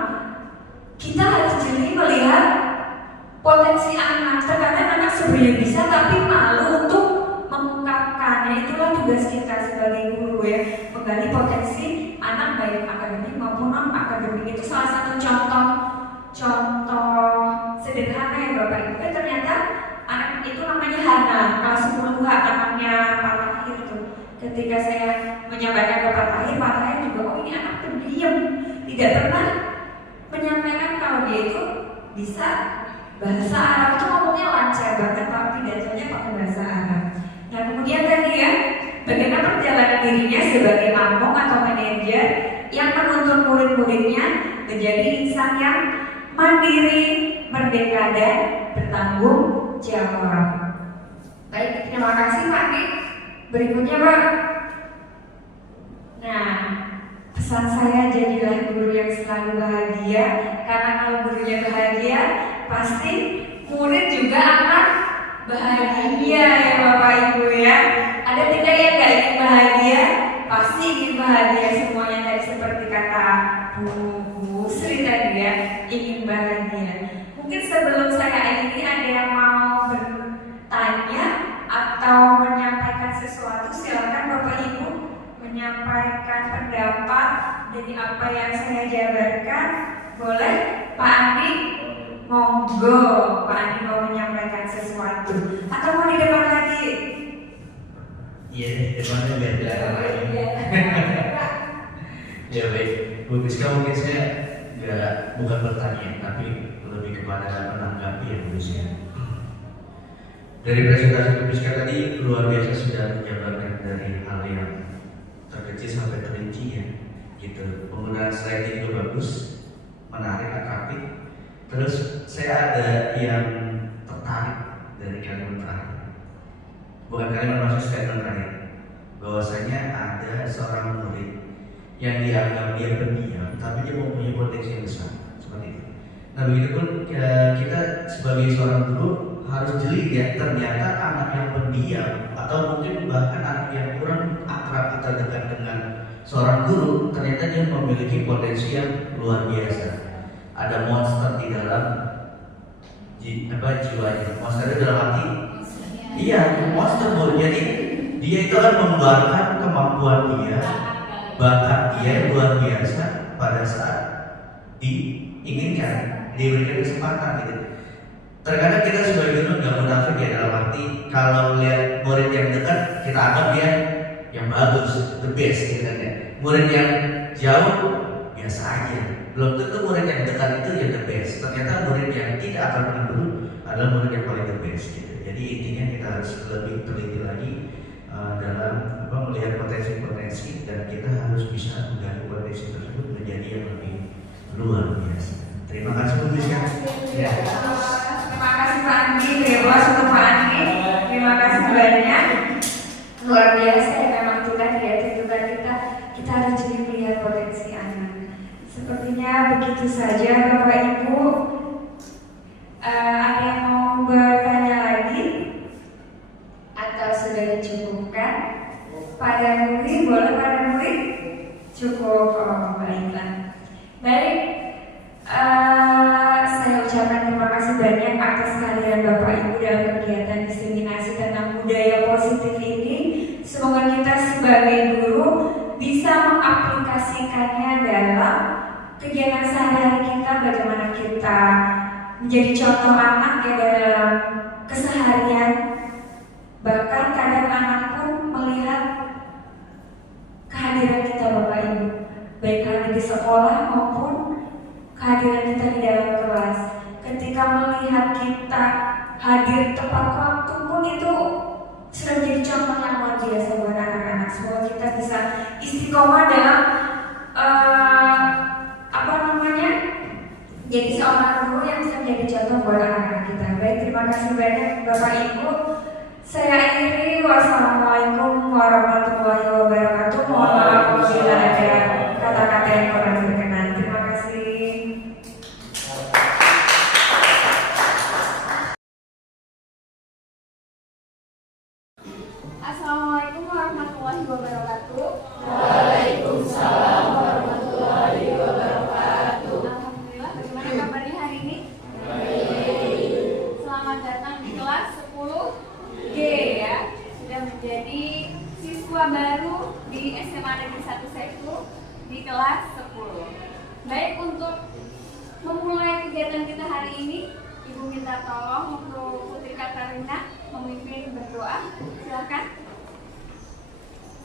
kita harus jeli melihat potensi anak. Terkadang anak sebenarnya bisa tapi malu untuk mengungkapkannya. Itulah tugas kita sebagai guru ya, menggali potensi anak baik akademik maupun non akademik. Itu salah satu contoh sederhana ya Bapak Ibu. Ternyata anak itu namanya Hana, kelas 10H, anaknya Pak Tahir itu. Ketika saya menyampaikan ke Pak Tahir juga, oh ini anak pendiam, tidak pernah menyampaikan kalau dia itu bisa bahasa Arab, itu ngomongnya lancar banget, tapi pidatonya pakai bahasa Arab. Nah Nah kemudian tadi ya, bagaimana perjalanan dirinya sebagai mamong atau manajer yang menuntun murid-muridnya menjadi insan yang mandiri, merdeka dan bertanggung jawab. Baik, terima kasih Pak Dik. Berikutnya Pak. Nah, pesan saya jadilah guru yang selalu bahagia, karena kalau gurunya bahagia, pasti murid juga akan bahagia ya Bapak Ibu ya. Ada tidak yang gak ingin bahagia? Pasti ingin bahagia semuanya tadi seperti kata Bu Sri tadi ya, ingin bahagia. Mungkin sebelum saya akhiri ada yang mau bertanya atau menyampaikan sesuatu, silakan Bapak Ibu menyampaikan pendapat dari apa yang saya jabarkan. Boleh Pak Andi? Monggo Pak Andi mau menyampaikan sesuatu atau mau di depan lagi? Iya, depannya biar bicara lagi. Ya baik, Bu Biska, mungkin saya bukan bertanya, tapi lebih kepada menanggapi ya Bu Biska. Dari presentasi Bu Biska tadi luar biasa sudah menjabarkan dari hal yang terkecil sampai terinci ya, gitu. Penggunaan slide juga bagus, menarik, atraktif. Terus saya ada yang tertarik dari kalimat terakhir. Bukan kalimat, maksud statement terakhir, bahwasanya ada seorang murid yang dianggap dia pendiam, tapi dia mempunyai potensi yang besar, seperti itu. Nah begitu pun kita sebagai seorang guru harus jeli ya, ternyata anak yang pendiam atau mungkin bahkan anak yang kurang akrab atau dekat dengan seorang guru, ternyata dia memiliki potensi yang luar biasa. Ada monster di dalam jiwanya, monster di dalam hati. Iya, monster Bu. Jadi dia itu akan mengembangkan kemampuan dia, bakat dia yang luar biasa pada saat diinginkan, diberikan kesempatan gitu. Terkadang kita sebagai guru nggak munafik ya, dalam arti kalau melihat murid yang dekat kita anggap dia yang bagus, the best gitu kan ya. Murid yang jauh biasa aja. Belum tentu murid yang dekat itu yang the best. Ternyata murid yang tidak akan pernah guru adalah murid yang paling the best gitu. Jadi intinya kita harus lebih teliti lagi dalam melihat potensi-potensi, dan kita harus bisa menggali potensi tersebut menjadi yang lebih luar biasa. Terima kasih Bu Biska. Ya. Terima kasih Pak Andi, bebas untuk Pak Andi. Terima kasih banyak. Luar biasa ya, memang kita kreatif juga, kita harus jadi melihat potensi anak. Sepertinya begitu saja Bapak Ibu. Ada yang mau bertanya lagi atau sudah dicukupkan? Pada murid, boleh pada murid? Cukup, baiklah. Baik, saya ucapkan terima kasih banyak atas kehadiran Bapak Ibu dalam kegiatan diseminasi tentang budaya positif ini. Semoga kita sebagai guru bisa mengaplikasikannya dalam kegiatan sehari-hari kita, bagaimana kita menjadi contoh anak ya dalam keseharian. Bahkan kadang anak pun melihat kehadiran kita Bapak Ibu, baik hadir di sekolah maupun kehadiran kita di dalam kelas. Ketika melihat kita hadir tepat waktu pun itu sudah menjadi contoh yang luar biasa buat anak-anak. Semoga kita bisa istiqomah dalam jadi seorang guru yang bisa menjadi contoh buat anak-anak kita. Baik, terima kasih banyak Bapak Ibu. Saya akhiri. Wassalamualaikum warahmatullahi wabarakatuh. Mohon maaf apabila ada kata-kata yang kurang berkenan. Terima kasih. Assalamualaikum warahmatullahi wabarakatuh. Waalaikumsalam warahmatullahi wabarakatuh. Alhamdulillah, bagaimana kabarnya hari ini? Selamat datang di kelas 10G ya. Sudah menjadi siswa baru di SMA Negeri 1 Setu di kelas 10. Baik, untuk memulai kegiatan kita hari ini, Ibu minta tolong untuk Putri Katarina memimpin berdoa. Silakan.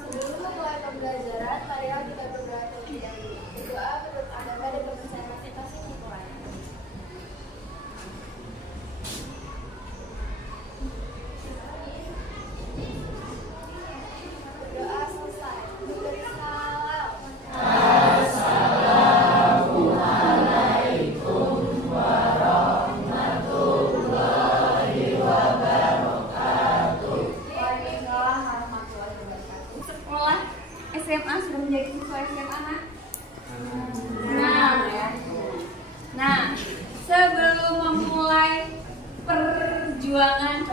Sebelum memulai pembelajaran, marilah kita berdoa terlebih dahulu. Berdoa menurut agama dan kepercayaan masing-masing dimulai. SMA sudah menjadi siswa SMA nak? 6 ya. Nah, sebelum memulai perjuangan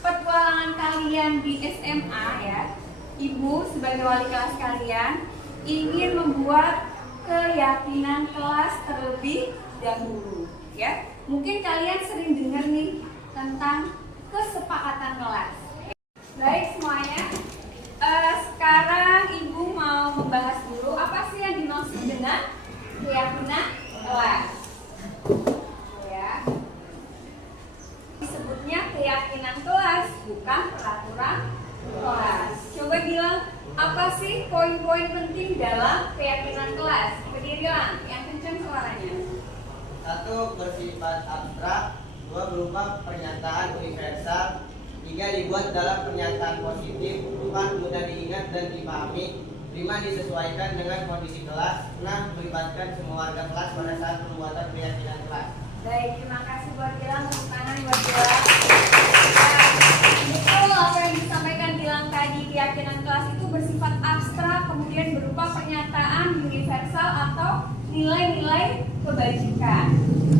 petualangan kalian di SMA ya, Ibu sebagai wali kelas kalian ingin membuat keyakinan kelas terlebih dahulu ya. Mungkin kalian sering dengar nih tentang kesepakatan kelas. Baik semuanya, sekarang Ibu mau membahas dulu apa sih yang dimaksud dengan keyakinan kelas ya. Disebutnya keyakinan kelas, bukan peraturan kelas. Coba bilang, apa sih poin-poin penting dalam keyakinan kelas? Berdirilah, yang kencang suaranya. 1. Bersifat abstrak. 2. Berupa pernyataan universal. 3. Dibuat dalam pernyataan positif. 4. Mudah diingat dan dipahami. 5. Disesuaikan dengan kondisi kelas. 6. Melibatkan semua warga kelas pada saat pembuatan keyakinan kelas. Baik, terima kasih buat Gilang, tepuk tangan buat Gilang. Betul apa yang disampaikan Gilang tadi, keyakinan kelas itu bersifat abstrak, kemudian berupa pernyataan universal atau nilai-nilai kebajikan.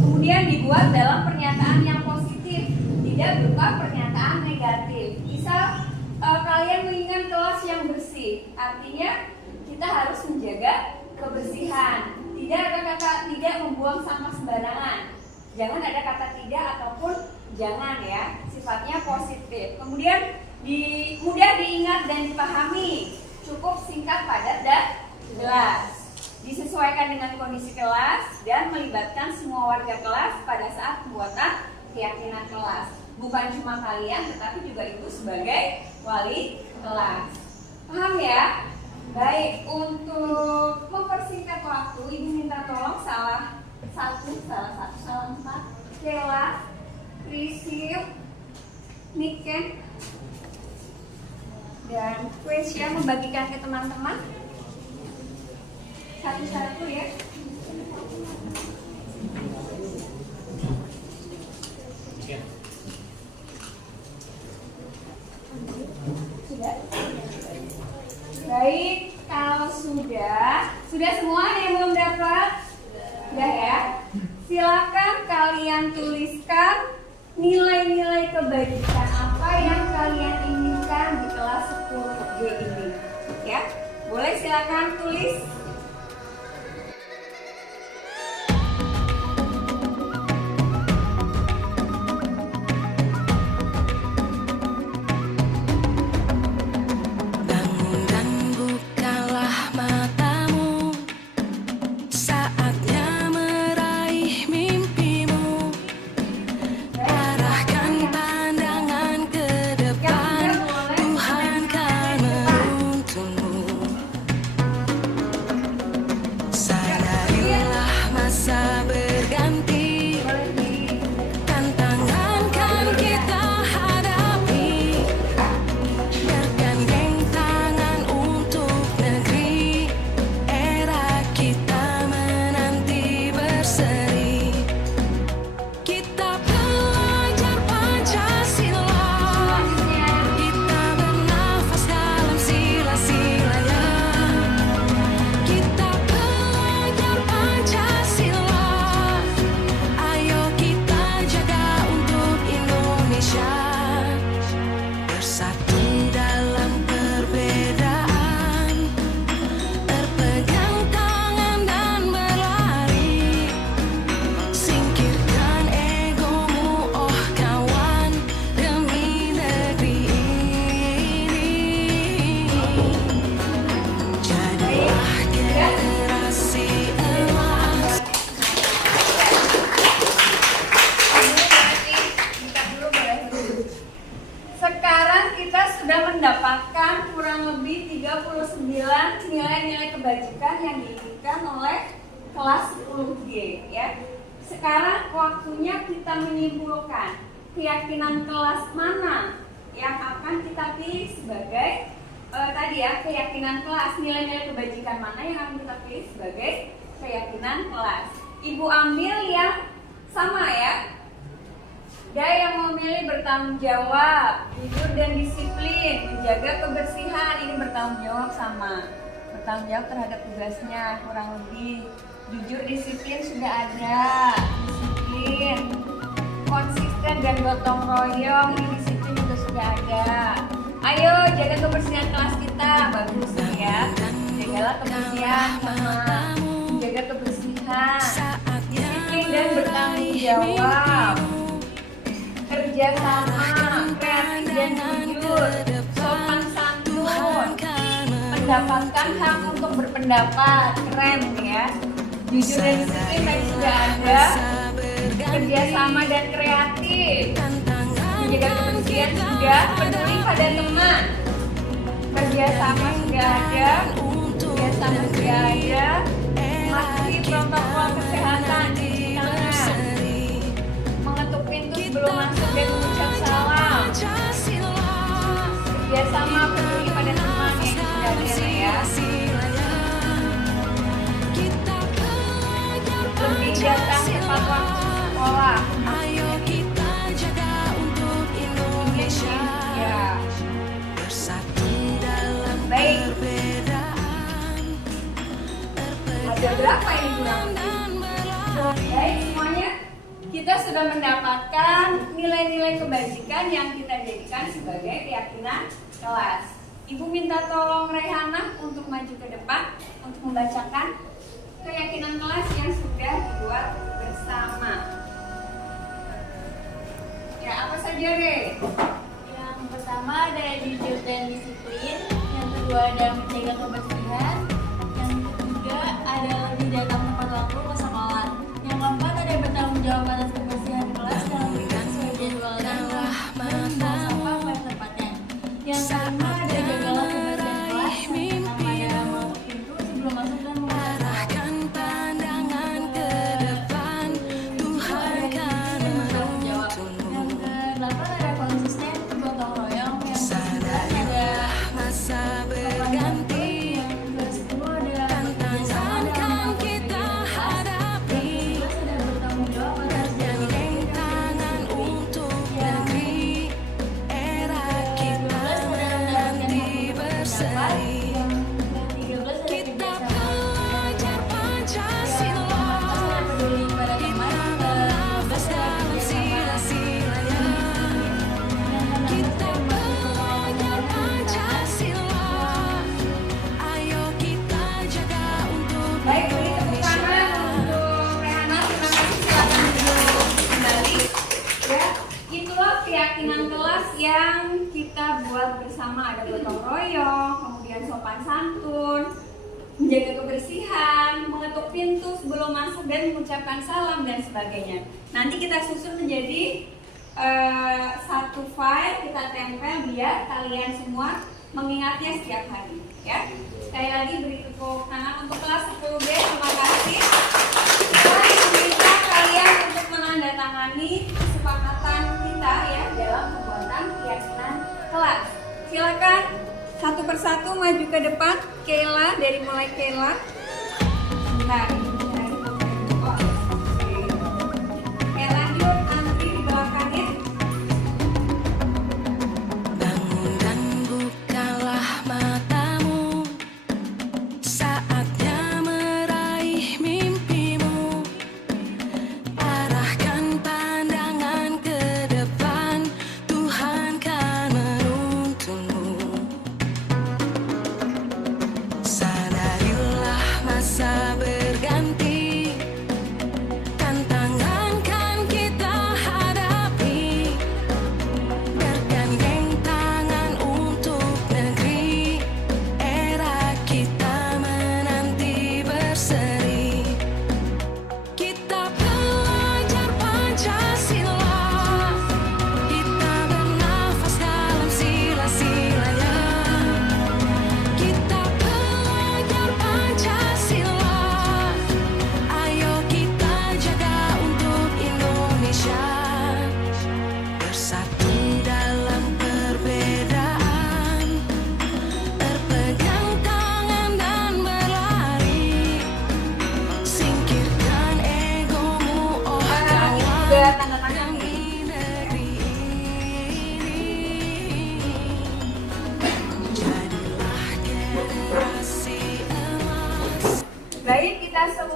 Kemudian dibuat dalam pernyataan yang positif, tidak berupa pernyataan negatif. Misal kalian menginginkan kelas yang bersih, artinya kita harus menjaga kebersihan. Tidak ada kata tidak membuang sampah sembarangan. Jangan ada kata tidak ataupun jangan ya, sifatnya positif. Kemudian mudah diingat dan dipahami, cukup singkat, padat, dan jelas. Disesuaikan dengan kondisi kelas dan melibatkan semua warga kelas pada saat pembuatan keyakinan kelas. Bukan cuma kalian, tetapi juga Ibu sebagai wali kelas. Paham ya? Baik, untuk mempersingkat waktu, Ibu minta tolong salah 4, Kela, Priscil, Niken, dan Quesia membagikan ke teman-teman satu-satu ya. Sudah? Baik, kalau sudah semua yang belum dapat? Sudah ya? Silakan kalian tuliskan nilai-nilai kebajikan apa yang kalian inginkan di kelas 10G ini. Ya, boleh silakan tulis. mendapatkan kurang lebih 39 nilai-nilai kebajikan yang diinginkan oleh kelas 10G ya. Sekarang waktunya kita menyimpulkan keyakinan kelas mana yang akan kita pilih sebagai tadi ya, keyakinan kelas, nilai-nilai kebajikan mana yang akan kita pilih sebagai keyakinan kelas. Ibu ambil yang sama ya. Dia yang memilih bertanggung jawab, jujur dan disiplin, menjaga kebersihan. Ini bertanggung jawab sama bertanggung jawab terhadap tugasnya kurang lebih. Jujur, disiplin sudah ada, disiplin, konsisten dan gotong royong. Ini disiplin juga sudah ada. Ayo jaga kebersihan kelas kita, bagus ya. Jagalah kebersihan sama menjaga kebersihan, disiplin dan bertanggung jawab. Kerja sama, kreatif dan jujur, sopan santun, mendapatkan hak untuk berpendapat, keren ya. Jujur dan disiplin tadi sudah ada. Kerja sama dan kreatif, menjaga kebersihan sudah, peduli pada teman. Kerja sama sudah ada, kerja sama sudah ada, mematuhi protokol kesehatan, cuci tangan, mengetuk pintu sebelum masuk dan mengucap salam. Kerjasama peduli pada teman yang sudah ada ya. Lebih datang tepat waktu sekolah. Ayo kita jaga untuk Indonesia. Ya. Bersatu dalam Baik. perbedaan. Ada berapa ini kurang? Baik semuanya. Kita sudah mendapatkan nilai-nilai kebajikan yang kita jadikan sebagai keyakinan kelas. Ibu minta tolong Rehana untuk maju ke depan untuk membacakan keyakinan kelas yang sudah dibuat bersama. Ya, apa saja, Re? Yang pertama ada jujur dan disiplin, yang kedua ada menjaga kebersihan, yang ketiga ada lebih datang tepat waktu ke sekolah, yang keempat ada bertanggung jawab atas kebersihan kelas dan memberikan sesuai jadwal dan membuang sampah pada tempatnya, yang kelima ada jagalah kebersihan kelas, yang keenam ada menutup pintu sebelum masuk dan Arahkan pandangan ke depan, Tuhan kan menuntunmu. yang kedelapan ada konsisten, gotong royong, yang kesembilan ada Masa berganti, yang ke-10 ada tantangan kan kita hadapi. ada bertanggung jawab atas Gandeng tangan untuk negeri, era kita nanti berseri. Kita pelajar Pancasila, kita bernafas dalam sila-silanya. Kita pelajar Pancasila, ayo kita jaga untuk Baik, beri tepuk tangan untuk Rehana. Terima kasih, silakan duduk kembali. Ya, itulah keyakinan kelas yang kita buat bersama. Ada gotong royong, kemudian sopan santun, menjaga kebersihan, mengetuk pintu sebelum masuk dan mengucapkan salam dan sebagainya. Nanti kita susun menjadi satu file, kita tempel biar kalian semua mengingatnya setiap hari. Ya, sekali lagi beri tepuk tangan untuk kelas 10B. Terima kasih. Saya meminta kalian untuk menandatangani kesepakatan kita ya dalam pembuatan keyakinan kelas. Silakan satu persatu maju ke depan. Kela, dari mulai Kela. Bentar. Lanjut, antri di belakangnya. bangun dan bukalah matamu, saatnya meraih mimpimu. Arahkan pandangan ke depan, Tuhan kan menuntunmu. Sadarilah masa berganti,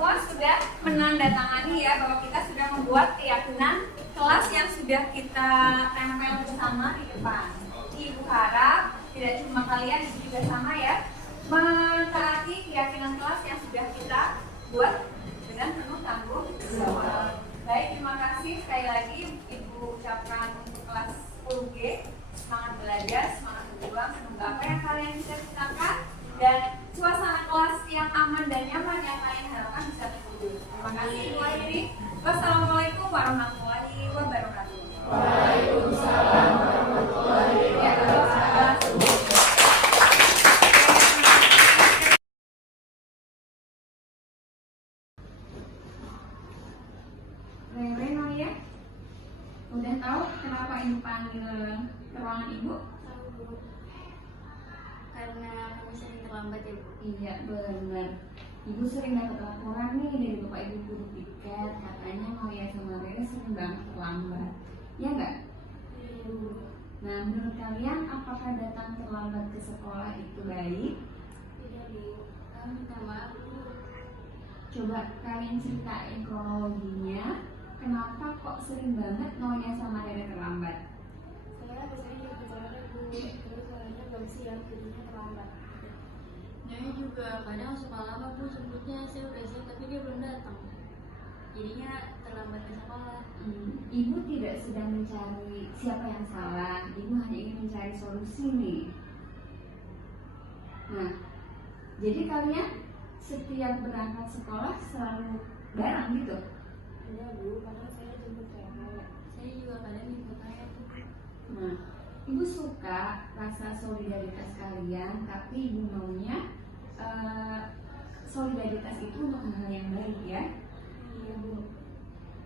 semua sudah menandatangani ya bahwa kita sudah membuat keyakinan kelas yang sudah kita tempel bersama di depan. Ibu harap tidak cuma kalian, ibu juga sama ya, mentaati keyakinan kelas yang sudah kita buat dengan penuh tanggung jawab. Baik, terima kasih sekali lagi ibu ucapkan untuk kelas 10G. Semangat belajar, semangat berjuang, semoga apa yang kalian bisa ciptakan dan suasana kelas yang aman dan nyaman yang kalian harapkan bisa terwujud. Terima kasih Ibu Airi. Wassalamualaikum warahmatullahi wabarakatuh. Waalaikumsalam warahmatullahi wabarakatuh. Reno ya, udah tahu kenapa ibu panggil ke ruangan ibu? Karena kamu sering terlambat ya Bu. Iya benar. Ibu sering dapat laporan nih dari bapak ibu guru piket, katanya Maya sama Rere sering banget terlambat. Ya enggak? Iya Bu. Nah, menurut kalian apakah datang terlambat ke sekolah itu baik? Tidak Bu. Kamu minta maaf Bu. Coba kalian ceritain kronologinya, kenapa kok sering banget Maya sama Rere terlambat? Saya biasanya juga bicara Bu. Terus soalnya belum siap jadinya terlambat. Saya juga kadang suka lama Bu, sebutnya saya udah siap tapi dia belum datang. Jadinya terlambat ke sekolah. Ibu tidak sedang mencari siapa yang salah, ibu hanya ingin mencari solusi nih. Nah, jadi kalian setiap berangkat sekolah selalu bareng gitu? Enggak Bu, kadang saya jemput saya. Saya juga kadang jemput saya Bu. Nah, ibu suka rasa solidaritas kalian, tapi ibu maunya solidaritas itu untuk hal yang baik ya. Iya Bu.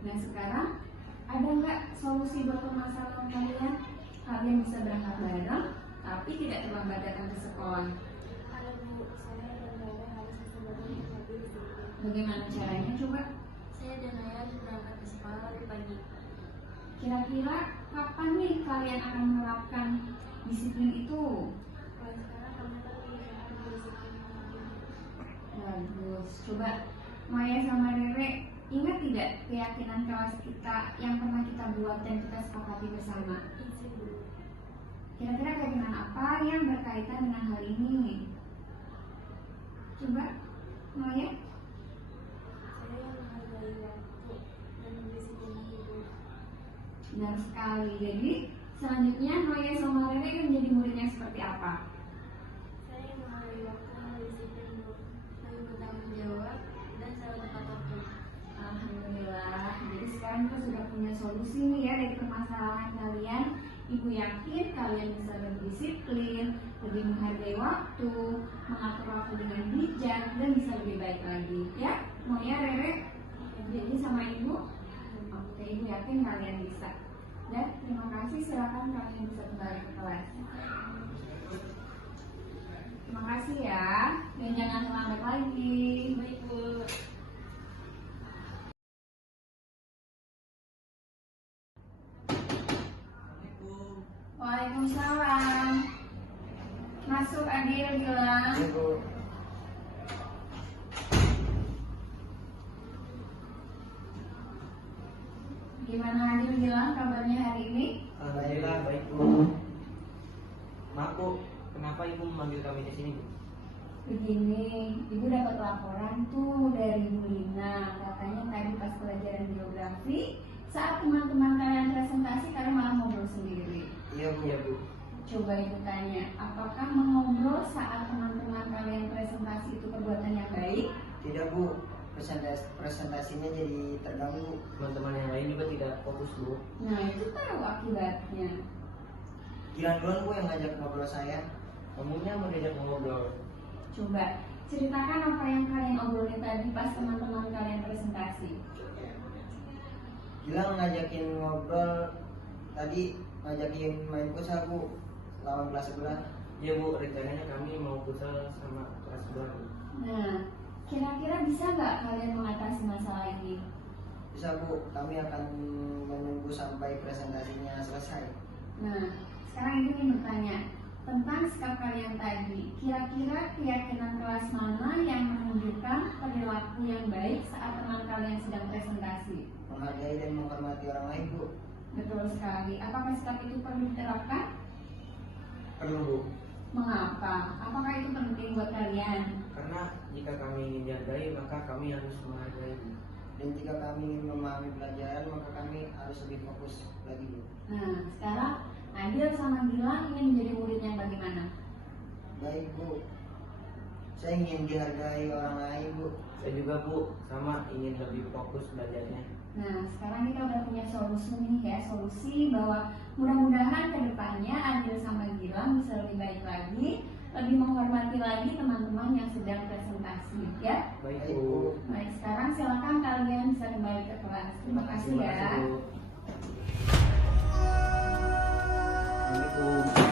Nah sekarang ada nggak solusi buat permasalahan kalian? Kalian bisa berangkat bareng, tapi tidak terlambat datang ke sekolah. Ada Bu, saya dan Rara harus bisa bareng tapi disiplin. Bagaimana caranya coba? Saya dan Rara harus berangkat ke sekolah lebih pagi. Kira-kira kapan nih kalian akan menerapkan disiplin itu? Mulai sekarang kami tahu cara berdisiplin. Bagus. Coba Maya sama Rere, ingat tidak keyakinan kelas kita yang pernah kita buat dan kita sepakati bersama? Kira-kira keyakinan apa yang berkaitan dengan hal ini? Coba Maya. Saya menghargai waktu dan berdisiplin hidup. Benar sekali. Jadi selanjutnya Maya sama Rere akan menjadi muridnya seperti apa? Saya menghargai waktu dan berdisiplin hidup. Saya bertanggung jawab dan selalu tepat waktu. Alhamdulillah. Jadi sekarang kita sudah punya solusi nih ya dari permasalahan kalian. Ibu yakin kalian bisa lebih disiplin, lebih menghargai waktu, mengatur waktu dengan bijak, dan bisa lebih baik lagi. Ya, Maya, Rere, jadi sama ibu. Oke, ibu yakin kalian bisa. Dan terima kasih, silakan kalian bisa kembali ke kelas. Terima kasih ya, dan jangan terlambat lagi. Baik Bu. Waalaikumsalam. Masuk Adil bilang. Gimana Adil bilang kabarnya hari ini? Alhamdulillah baik Bu. Maaf Bu, kenapa Ibu memanggil kami di sini Bu? Begini, ibu dapat laporan tuh dari Bu Lina. Katanya tadi pas pelajaran geografi, saat teman-teman kalian presentasi, kalian malah ngobrol sendiri. Iya Bu. Iya Bu. Coba ibu tanya, apakah mengobrol saat teman-teman kalian presentasi itu perbuatan yang baik? Tidak Bu, presentasinya jadi terganggu. Teman-teman yang lain juga tidak fokus Bu. Nah itu tahu akibatnya. Gilang duluan Bu yang ngajak ngobrol saya. Kamunya mau diajak ngobrol. Coba ceritakan apa yang kalian obrolin tadi pas teman-teman kalian presentasi. Gilang ngajakin ngobrol tadi, ngajakin main futsal Bu, lawan kelas sebelah. Iya Bu, rencananya kami mau futsal sama kelas sebelah Bu. Nah, kira-kira bisa nggak kalian mengatasi masalah ini? Bisa Bu, kami akan menunggu sampai presentasinya selesai. Nah, sekarang ibu ingin bertanya, tentang sikap kalian tadi. Kira-kira keyakinan kelas mana yang menunjukkan perilaku yang baik saat teman kalian sedang presentasi? Menghargai dan menghormati orang lain, Bu. Betul sekali. Apakah sikap itu perlu diterapkan? Perlu, Bu. Mengapa? Apakah itu penting buat kalian? Karena jika kami ingin dihargai, maka kami harus menghargai, Bu. Dan jika kami ingin memahami pelajaran, maka kami harus lebih fokus lagi, Bu. Nah, sekarang Adil sama Gilang ingin menjadi murid yang bagaimana? Baik, Bu. Saya ingin dihargai orang lain, Bu. Saya juga, Bu. Sama ingin lebih fokus belajarnya. Nah, sekarang kita udah punya solusi nih ya, solusi bahwa mudah-mudahan ke depannya Adil sama Gilang bisa lebih baik lagi, lebih menghormati lagi teman-teman yang sedang presentasi ya. Baik, Bu. Baik, sekarang silakan kalian bisa kembali ke kelas. Terima kasih ya. Assalamualaikum.